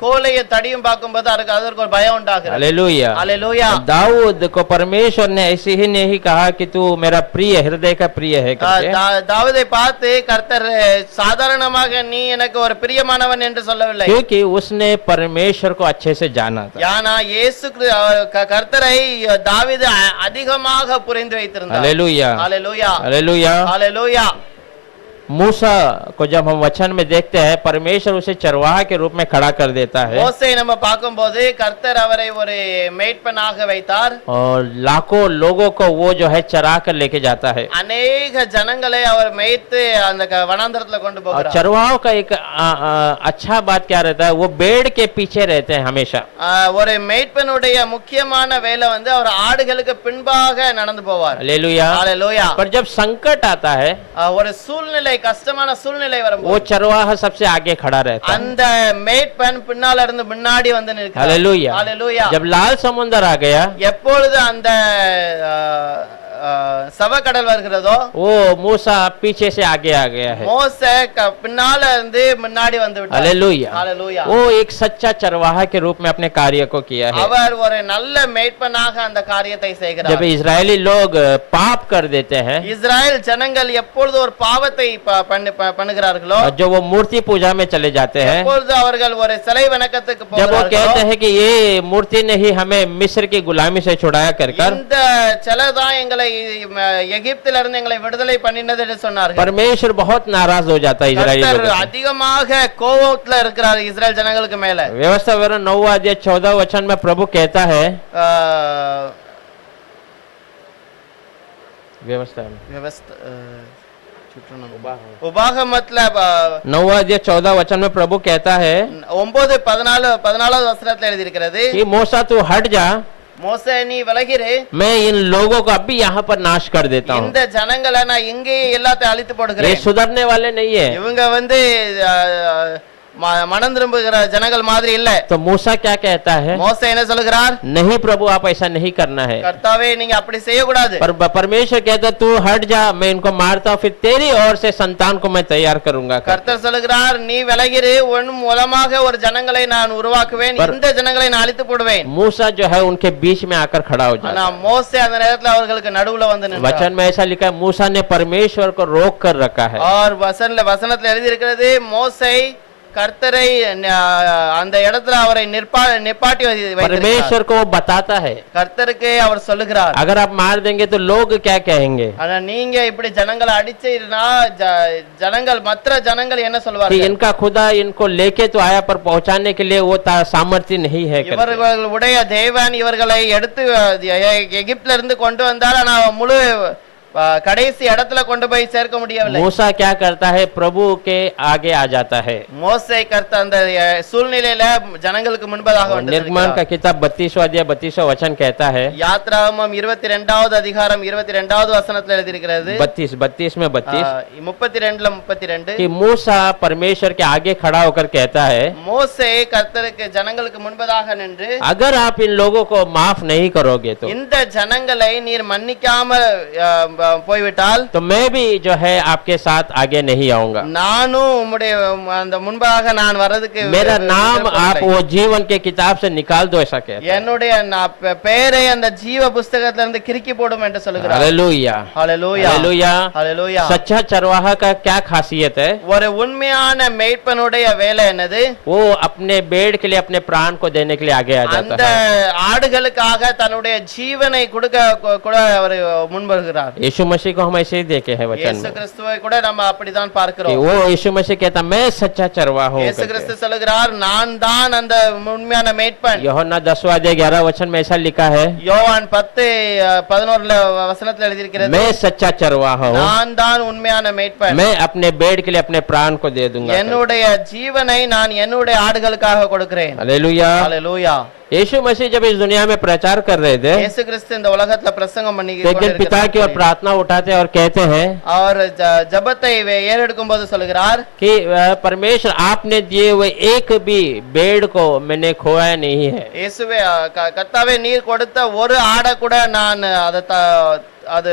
கோலையும் தடியும் பார்க்கும்போது அதற்கு ஒரு பயம் உண்டாகுது. हालेलुया. हालेलुया. दाऊद को परमेश्वर ने ऐसे ही नहीं कहा कि तू मेरा प्रिय हृदय का प्रिय है करके. தாவீதை பார்த்து கர்த்தர் சாதாரணமாக நீ எனக்கு ஒரு பிரியமானவன் என்று சொல்லவில்லை. क्योंकि उसने परमेश्वर को अच्छे से जाना था. யானா இயேசு கர்த்தரை தாவீது அதிகமாக புரிந்து வைத்திருந்தார். हालेलुया. हालेलुया. हालेलुया. हालेलुया. मूसा को जब हम वचन में देखते हैं परमेश्वर उसे चरवाहा के रूप में खड़ा कर देता है மோசே நம்ம பார்க்கும்போது கர்த்தர் அவரை ஒரு மேய்ப்பனாக வைத்தார். और लाखों लोगों को वो जो है चरा कर लेके जाता है. अनेक ஜனங்களை அவர் மேய்த்து அந்த வனாந்தரத்துல கொண்டு और போகிறார். चरवाहों का एक अच्छा बात क्या रहता है, वो भेड़ के पीछे रहते हैं हमेशा. ஒரு மேய்ப்பனுடைய முக்கியமான வேலை வந்து அவர் ஆடுகளுக்கு பின்பாக நடந்து போவார். हालेलुया. हालेलुया. पर जब संकट आता है ஒரு சூழ்நிலை கஷ்டமான சூழ்நிலை वो வரும்போது चरवाहा सबसे आगे खड़ा रहता है. அந்த மேய்ப்பன் பின்னால இருந்து முன்னாடி வந்து நிற்கிறார். हालेलुया. हालेलुया. जब लाल समुद्र आ गया எப்பொழுது அந்த சவக்கடல் வருகிறதோ वो मूसा पीछे से आगे आ गया है. மோசே பின்னால இருந்து முன்னாடி வந்து விட்டார். हालेलुया. हालेलुया. वो एक सच्चा चरवाहा के रूप में अपने कार्य को किया है. அவர் ஒரு நல்ல மேய்ப்பனாக அந்த காரியத்தை जब செய்கிறார். इजरायली लोग पाप कर देते हैं இஸ்ரவேல் ஜனங்கள் எப்பொழுது ஒரு பாவத்தை பண்ணுகிறார்களோ और जो वो मूर्ति पूजा में चले जाते हैं, எப்பொழுது அவர்கள் ஒரு சிலை வணக்கத்துக்கு जब वो कहते போகிறார்களோ हैं कि ये मूर्ति ने ही हमें मिस्र की गुलामी से छुड़ाया कर இந்த சிலை தான் எங்களை எகிப்தில இருந்து எங்களை விடுதலை பண்ணினது என்று சொன்னார்கள். परमेश्वर बहुत नाराज हो जाता है इजरायली கர்த்தர் लोगों से. அதிகமாக கோபத்துல இருக்கிறார் இஸ்ரவேல் ஜனங்களுக்கு மேல. व्यवस्था विवरण 9 अध्याय 14 वचन में प्रभु कहता है व्यवस्था உபாகமத்துல 9 अध्याय 14 वचन में प्रभु कहता है 9:14 14வது வசனத்துல எழுதி இருக்கிறது कि मूसा तू हट जा மோசே நீ விலகிரு, मैं इन लोगों को अभी यहाँ पर नाश कर देता हूँ। இந்த ஜனங்களை நான் இங்கேயே எல்லாத்தையும் அழித்து ये போடுகிறேன். सुधरने वाले नहीं है। இவங்க வந்து மனம் திரும்புகிற ஜனங்கள் மாதிரி இல்ல. तो मूसा क्या कहता है? மோசே என்ன சொல்லுகிறார்? नहीं प्रभु, आप ऐसा नहीं करना है। கர்த்தாவே நீங்க அப்படி செய்யக்கூடாது. पर परमेश्वर कहता तू हट जा, मैं इनको मारता हूँ, फिर तेरी ओर से संतान को मैं तैयार करूंगा। கர்த்தர் சொல்லுகிறார், நீ விலகிரு, உன் மூலமாக ஒரு ஜனங்களை நான் உருவாக்குவேன், இந்த ஜனங்களை நான் அழித்து போடுவேன். मूसा जो है उनके बीच में आकर खड़ा हो ஆனா जाता மோசே அந்த நேரத்துல அவர்களுக்கு நடுவுல வந்து है। நின்றார். वचन में ऐसा लिखा है, मूसा ने परमेश्वर को रोक कर रखा है। और வசனத்துல எழுதி இருக்கிறது, மோசே கர்த்தரை அந்த இடத்துல அவரை நிப்பாட்டி வைத்திருக்கிறார். परमेश्वर को वो बताता है, கர்த்தருக்கு அவர் சொல்லுகிறார், अगर आप मार देंगे तो लोग क्या कहेंगे ஆனா நீங்க இப்படி ஜனங்களை அடிச்சீங்கன்னா ஜனங்கள் மற்ற ஜனங்கள் என்ன कि சொல்வார்கள்? इनका खुदा इनको लेके तो आया, पर पहुंचाने के लिए वो सामर्थ्य नहीं है करके। இவர்களுடைய தேவன் இவர்களை எடுத்து எகிப்துல இருந்து கொண்டு வந்தார், ஆனா முழு கடைசி இடத்துல கொண்டு போய் சேர்க்க முடியவில்லை. मूसा क्या करता है? प्रभु के आगे आ जाता है। மோசே கர்த்தர் அந்த சூழ்நிலையில ஜனங்களுக்கு முன்பதாக வந்து निर्गमन का किताब 32वां अध्याय 32वां वचन कहता है, யாத்ராகமம் 22வது அதிகாரம் 22வது வசனத்துல எழுதி இருக்கிறது, 32 में 32 32ல 32, कि मूसा परमेश्वर के आगे खड़ा होकर कहता है, மோசே கர்த்தருக்கு ஜனங்களுக்கு முன்பதாக நின்று, अगर आप इन लोगों को माफ नहीं करोगे तो இந்த ஜனங்களை நீர் மன்னிக்காம போய்விட்டால் तो मैं भी जो है आपके साथ आगे नहीं आऊंगा। நானும் உம்முடைய அந்த முன்பாக நான் வரதுக்கு मेरा नाम आप वो जीवन के किताब से निकाल दो, ऐसा कहता है। என்னுடைய பெயரை அந்த ஜீவ புஸ்தகத்துல இருந்து கிறுக்கி போடும் என்று சொல்லுகிறார். हालेलुया, ஹalleluya, हालेलुया। ஹalleluya. सच्चा चरवाहा का क्या खासियत है? ஒரு உண்மையான மேய்ப்பனுடைய வேலை என்னது? वो अपने भेड़ के लिए अपने प्राण को देने के लिए आगे आ அந்த जाता है। ஆடுகளுக்காக தன்னுடைய ஜீவனை கொடுக்க கூட அவர் முன்வருகிறார். यीशु मसीह को हम ऐसे ही देखे हैं वचन இயேசு में கிறிஸ்துவை கூட நம்ம அப்படிதான் कि பார்க்கிறோம். वो यीशु मसीह कहता मैं सच्चा चरवाहा हूँ இயேசு करके। கிறிஸ்து சொல்லுகிறார், நான் தான் அந்த உண்மையான மேய்ப்பன். यूहन्ना 10वां अध्याय 11 वचन में ऐसा लिखा है, யோவான் 10:11 வசனத்துல எழுதி இருக்கிறது, मैं सच्चा चरवाहा हूँ, நான் தான் உண்மையான மேய்ப்பன், मैं अपने भेड़ के लिए अपने प्राण को दे दूंगा। என்னுடைய ஜீவனை நான் என்னுடைய ஆடுகளுக்காக கொடுக்கிறேன். हालेलुया। ஹalleluya. यीशु मसीह जब इस दुनिया में प्रचार कर रहे थे, இயேசு கிறிஸ்து இந்த உலகத்துல பிரசங்கம் பண்ணி एक दिन पिता की ओर प्रार्थना उठाते और कहते हैं அவர் ஜெபத்தை ஏறெடுக்கும் போது சொல்கிறார், कि परमेश्वर आपने दिए हुए एक भी भेड़ को मैंने खोया नहीं है। இயேசுவே கர்த்தாவே, நீர் கொடுத்த ஒரு ஆடை கூட நான் அது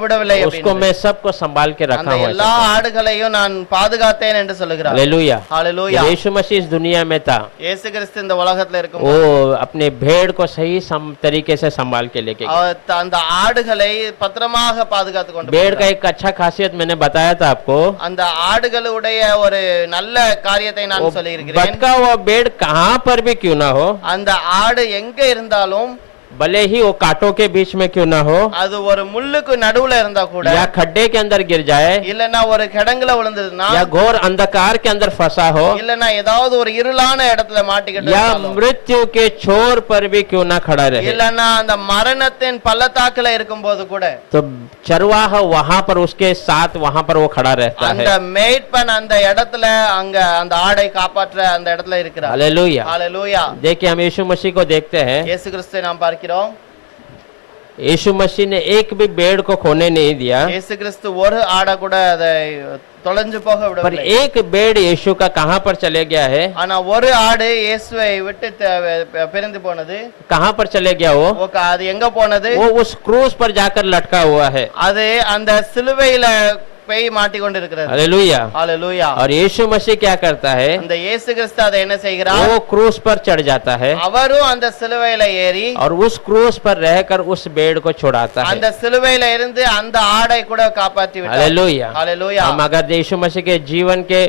விடவில்லை, उसको मैं सबको संभाल के रखा அந்த हूँ। எல்லா ஆடுகளையும் நான் பாதுகாத்தேன் என்று சொல்கிறார். हालेलुया। ஹalleluya. यीशु मसीह इस दुनिया में था, இயேசு கிறிஸ்து இந்த உலகத்துல இருக்கும் वो अपने भेड़ को सही तरीके से संभाल के लेके गया। அவர் அந்த ஆடுகளை பத்திரமாக பாதுகாத்து கொண்டு भेड़ का एक अच्छा खासियत मैंने बताया था आपको, அந்த ஆடுகளுடைய ஒரு நல்ல காரியத்தை वो நான் சொல்லி இருக்கிறேன். भटका हुआ भेड़ कहाँ पर भी क्यों ना हो, அந்த ஆடு எங்க இருந்தாலும், भले ही वो कांटों के बीच में क्यों ना हो, அது ஒரு முள்ளுக்கு நடுவுல இருந்தா கூட, या खड्डे के अंदर गिर जाए, இல்லனா ஒரு கிடங்குல விழுந்ததுன்னா, या घोर अंधकार के अंदर फंसा हो, இல்லனா ஏதாவது ஒரு இருளான இடத்துல மாட்டிக்கிட்டு या இருந்தாலும், मृत्यु के छोर पर भी क्यों ना खड़ा रहे, இல்லனா அந்த மரணத்தின் பள்ளத்தாக்குல இருக்கும்போது கூட, तो चरवाहा वहां पर उसके साथ वहां पर वो खड़ा रहता அந்த है। மேய்ப்பன் அந்த இடத்துல அங்க அந்த ஆடை காப்பாற்ற அந்த இடத்துல இருக்கிறார். हालेलुया। ஹalleluya. देखिए हम यीशु मसीह को देखते हैं, இயேசு கிறிஸ்துவை நாம் பார்க்கிறோம். यीशु मसीह ने एक भी भेड़ को खोने नहीं दिया, இயேசு கிறிஸ்து ஒரு ஆடை கூட அதை தொலைஞ்சு போக पर விடவில்லை. एक भेड़ यीशु का कहां पर चले गया है, ஆனா ஒரு ஆடு இயேசுவை விட்டு பிரிந்து போனது. कहां पर चले गया वो அது எங்க போனது? वो उस क्रूस पर जाकर लटका हुआ है। அது அந்த சிலுவையில போய் மாட்டிக்கொண்டு இருக்கிறது. हालेलुया। ஹalleluya. और यीशु मसीह क्या करता है, அந்த இயேசு கிறிஸ்து அதை என்ன செய்கிறார்? वो क्रूस पर चढ़ जाता है அவரும் அந்த சிலுவையில ஏறி और उस क्रूस पर रहकर उस भेड़ को छुड़ाता है। அந்த சிலுவையில இருந்து அந்த ஆடை கூட காப்பாற்றி விட்டார். हालेलुया। ஹalleluya. हम अगर यीशु मसीह के जीवन के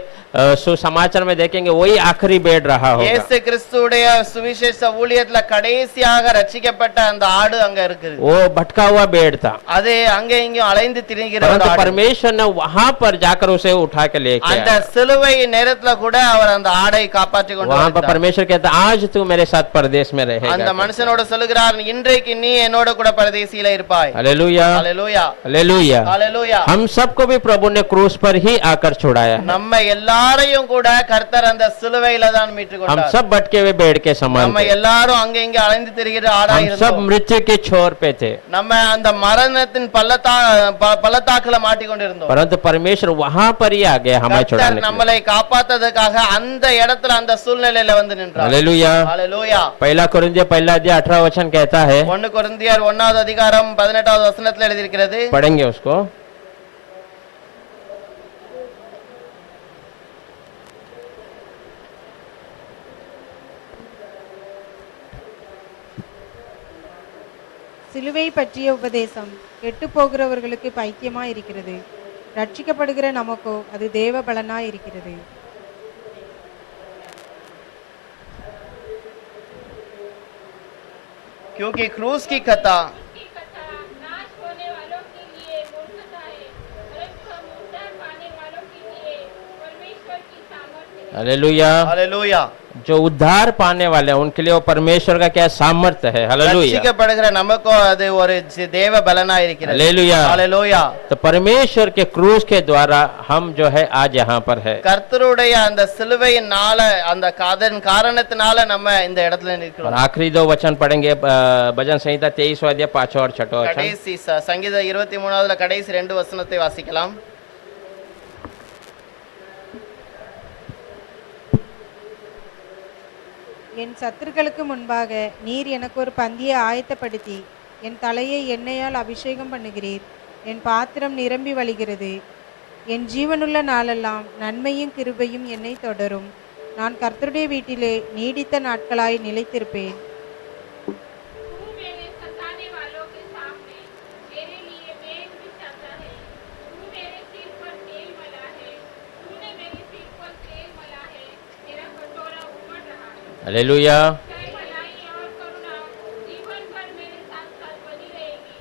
सुसमाचार में देखेंगे, वही आखिरी भेड़ रहा होगा। இயேசு கிறிஸ்துவுடைய சுவிசேஷ ஊழியத்துல கடைசியாக ரட்சிக்கப்பட்ட அந்த ஆடு அங்க இருக்குது. वो भटका हुआ भेड़ था, அது அங்கே இங்கே அலைந்து திரிகிற ஒரு परंतु ஆடு. परमेश्वर ने वहां पर जाकर उसे उठा के लेके அந்த आया। சிலுவை நேரத்துல கூட அவர் அந்த ஆடை காப்பாற்றி கொண்டு वहां पर வந்தார். परमेश्वर कहता है आज तू मेरे साथ परदेश में அந்த रहेगा। மனுஷனோட சொல்லுகிறார், இன்றைக்கு நீ என்னோட கூட பரதேசியில இருப்பாய். हालेलुया, ஹalleluya हालेलुया। ஹalleluya. हम सबको भी प्रभु ने क्रूस पर ही आकर छुड़ाया है। நம்ம எல்லாரையும் கூட கர்த்தர் அந்த சிலுவையில தான் மீட்டு हम கொண்டார். सब भटके हुए भेड़ के समान நம்ம थे। எல்லாரும் அங்க இங்க அலைந்து திரிகிற ஆடாய் हम सब இருந்தோம். मृत्यु के छोर पे थे, நம்ம அந்த மரணத்தின் பள்ளத்தாக்குல மாட்டிக்கொண்டிருந்தோம். परंतु परमेश्वर वहां पर ही आ गया हमें கர்த்தர் छुड़ाने के लिए। நம்மளை காப்பாத்ததுக்காக அந்த இடத்துல அந்த சூழ்நிலையில வந்து நின்றார். हालेलुया। ஹalleluya. पहला कोरिन्थियर पहला अध्याय 18 वचन कहता है, 1 கொரிந்தியர் 1வது அதிகாரம் 18வது வசனத்துல எழுதியிருக்கிறது. पढ़ेंगे उसको। சிலுவை பற்றிய உபதேசம் கெட்டு போகிறவர்களுக்கு பைத்தியமாய் இருக்கிறது, ரட்சிக்கப்படுகிற நமக்கோ அது தேவ பலனாய் இருக்கிறது. क्योंकि क्रूस की कथा की कथा नाश होने वालों के लिए मूर्खता है, परंतु हम उद्धार पाने वालों के लिए परमेश्वर की सामर्थ्य है। हालेलुया। हालेलुया. जो उद्धार पाने वाले हैं उनके लिए वो परमेश्वर का क्या सामर्थ्य है। हालेलुया, ரட்சிக்கப்படுகிற நமக்கோ அது ஒரு தேவ பலனாய் இருக்கிறது. हालेलुया। ஹalleluya. तो परमेश्वर के क्रूस के द्वारा हम जो है आज यहाँ पर है। கர்த்தருடைய அந்த சிலுவையினால அந்த காரணத்தினால நம்ம இந்த இடத்துல और நிற்கிறோம். आखिरी दो वचन पढ़ेंगे, भजन संहिता 23 अध्याय 5 और 6 वचन। கடைசி சங்கீத 23வது கடைசி 2 வசனத்தை வாசிக்கலாம். என் சத்துருக்களுக்கு முன்பாக நீர் எனக்கு ஒரு பந்தியை ஆயத்தப்படுத்தி என் தலையை எண்ணெயால் அபிஷேகம் பண்ணுகிறீர். என் பாத்திரம் நிரம்பி வழிகிறது. என் ஜீவனுள்ள நாளெல்லாம் நன்மையும் கிருபையும் என்னை தொடரும். நான் கர்த்தருடைய வீட்டிலே நீடித்த நாட்களாய் நிலைத்திருப்பேன். तू मेरे सताने वालों के सामने मेरे लिए मेज बिछाता है। तू मेरे सिर पर तेल मला है, तूने मेरे सिर पर तेल मला है, मेरा कटोरा उमड़ रहा है। हालेलुया। जय भलाई और करुणा जीवन भर मेरे साथ साथ बनी रहेगी,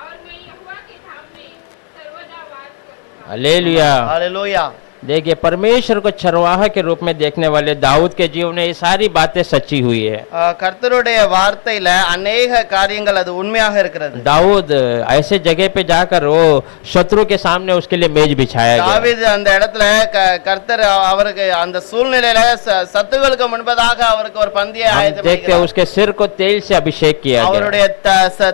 और मैं यहोवा के धाम में सर्वदा वास करूंगा। हालेलुया। ஹalleluya. देखिए, परमेश्वर को चरवाह के रूप में देखने वाले दाऊद के जीवन में ये सारी बातें सच्ची हुई है। கர்த்தருடைய வார்த்தையில अनेक காரியங்கள் அது உண்மையாக இருக்கிறது. दाऊद ऐसे जगह पे जाकर वो शत्रु के सामने उसके लिए मेज बिछाया गया। தாவீது அந்த இடத்துல கர்த்தர் அவருக்கு அந்த சூழ்நிலையில சத்துருக்களுக்கு முன்பதாக அவருக்கு ஒரு பந்தியை हम देखते हैं ஆயத்தப்படுத்தினார். उसके सिर को तेल से अभिषेक किया गया, அவருடைய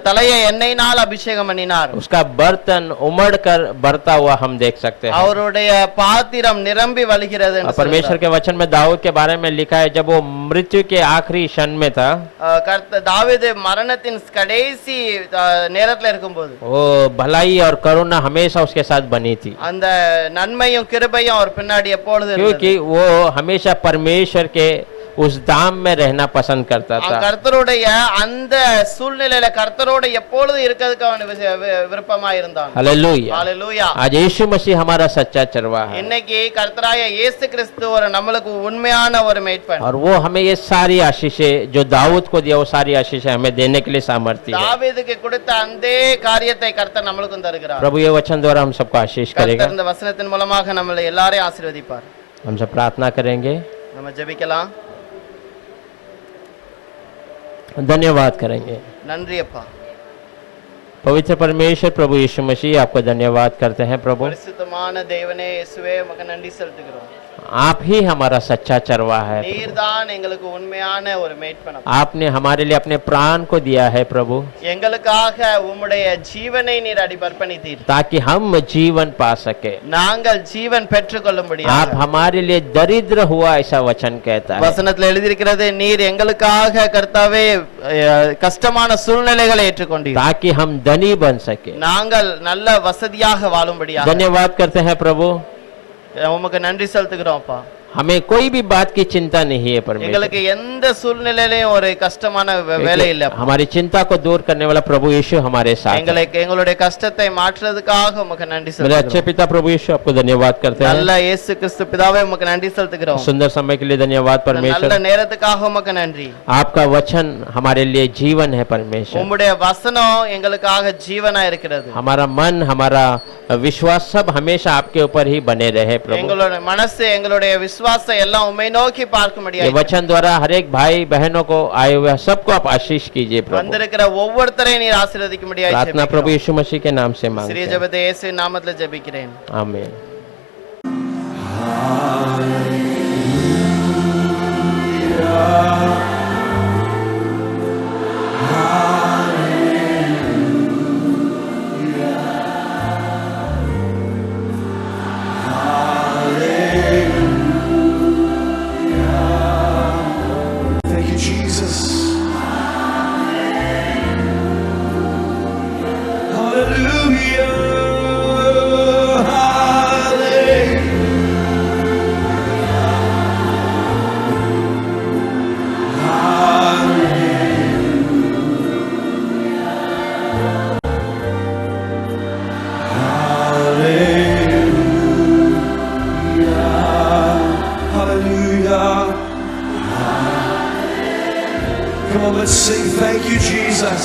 தலையை எண்ணெயினால் அபிஷேகம் பண்ணினார். उसका बर्तन उमड़ कर बरता हुआ हम देख सकते हैं। அவருடைய பாத்திரம் நிரம்பி வழிகிறது என்று परमेश्वर के वचन में दाऊद के बारे में लिखा है, जब वो मृत्यु के आखिरी क्षण में था, தாவீது மரணத்தின் கடைசி நேரத்துல இருக்கும்போது वो भलाई और करुणा हमेशा उसके साथ बनी थी, அந்த நன்மையும் கிருபையும் அவர் பின்னாடி எப்பொழுது இருந்தது. क्योंकि वो हमेशा परमेश्वर के उस धाम में रहना पसंद करता था। கர்த்தருடைய அந்த சூழ்நிலையில கர்த்தரோட எப்பொழுது இருக்கிறதுக்கு அவன் விருப்பமா இருந்தான். हालेलुया। ஹalleluya. आज यीशु मसीह हमारा सच्चा चरवाहा है, இன்னைக்கு கர்த்தராய இயேசு கிறிஸ்து ஒரு நம்மளுக்கு உண்மையான ஒரு மேய்ப்பன். और वो हमें ये सारी आशीषें जो दाऊद को दिया वो सारी आशीषें हमें देने के लिए सामर्थ्य है। தாவீதுக்கு கொடுத்த அந்த காரியத்தை கர்த்தர் நம்மளுக்கும் தருகிறார். प्रभु ये वचन द्वारा हम सबको आशीष करेगा। கர்த்தர் இந்த வசனத்தின் மூலமாக நம்மளை எல்லாரையும் ஆசீர்வதிப்பார். हम सब प्रार्थना करेंगे, நம்ம ஜெபிக்கலாம். धन्यवाद करेंगे। நன்றி அப்பா. पवित्र परमेश्वर प्रभु यीशु मसीह, आपको धन्यवाद करते हैं प्रभु। பரிசுத்தமான தேவனே இயேசுவே உமக்கு நன்றி செலுத்துகிறோம். आप ही हमारा सच्चा चरवाहा है। நீர்தான் எங்களுக்கு உண்மையான ஒரு மேய்ப்பன். आपने हमारे लिए अपने प्राण को दिया है प्रभु, எங்களுக்காக உம்முடைய ஜீவனை நீர் அர்ப்பணித்தீர், ताकि हम जीवन पा सके। நாங்கள் ஜீவன் பெற்றுக்கொள்ளும்படியாக. आप हमारे लिए दरिद्र हुआ ऐसा वचन कहता है। வசனத்தில் எழுதியிருக்கிறது, நீர் எங்களுக்காக கர்த்தாவே கஷ்டமான சூழ்நிலைகளை ஏற்றுக்கொண்டீர், ताकि हम धनी बन सके। நாங்கள் நல்ல வசதியாக வாழும்படியாக. धन्यवाद करते हैं प्रभु। உமக்கு நன்றி செலுத்துகிறோம் அப்பா. हमें कोई भी बात की चिंता नहीं है परमेश्वर। எங்களுக்கு எந்த சூழ்நிலையிலும் ஒரு கஷ்டமான வேலை இல்ல. हमारी चिंता को दूर करने वाला प्रभु यीशु हमारे साथ है। எங்களுடைய கஷ்டத்தை மாற்றுறதுக்காக உமக்கு நன்றி मेरे अच्छे செலுத்துகிறோம். पिता प्रभु यीशु आपको धन्यवाद करते हैं। நல்ல இயேசு கிறிஸ்து பிதாவே உமக்கு நன்றி செலுத்துகிறோம். सुंदर समय के लिए धन्यवाद நல்ல परमेश्वर। நேரத்துக்காக உமக்கு நன்றி. आपका वचन हमारे लिए जीवन है परमेश्वर। உம்முடைய வசனம் எங்களுக்காக ஜீவனா இருக்கிறது. हमारा मन, हमारा विश्वास सब हमेशा आपके ऊपर ही बने रहे प्रभु। எங்களுடைய மனசு எங்களுடைய விசுவாசம் எல்லாம் உம்மை நோக்கி ये பார்க்கும்படியாக वचन द्वारा हर एक भाई बहनों को आए हुए सबको आप आशीष कीजिए प्रभु। வந்திருக்கிற ஒவ்வொருத்தரையும் நீர் ஆசீர்வதிக்கும்படியாக प्रार्थना प्रभु ஜெபிக்கிறோம். यीशु मसीह के नाम से சிறிய मांगते हैं। ஜெபத்தை இயேசுவின் நாமத்துல ஜெபிக்கிறேன். आमीन। Thank you, Jesus. Hallelujah. Hallelujah. Come on, let's sing. Thank you, Jesus.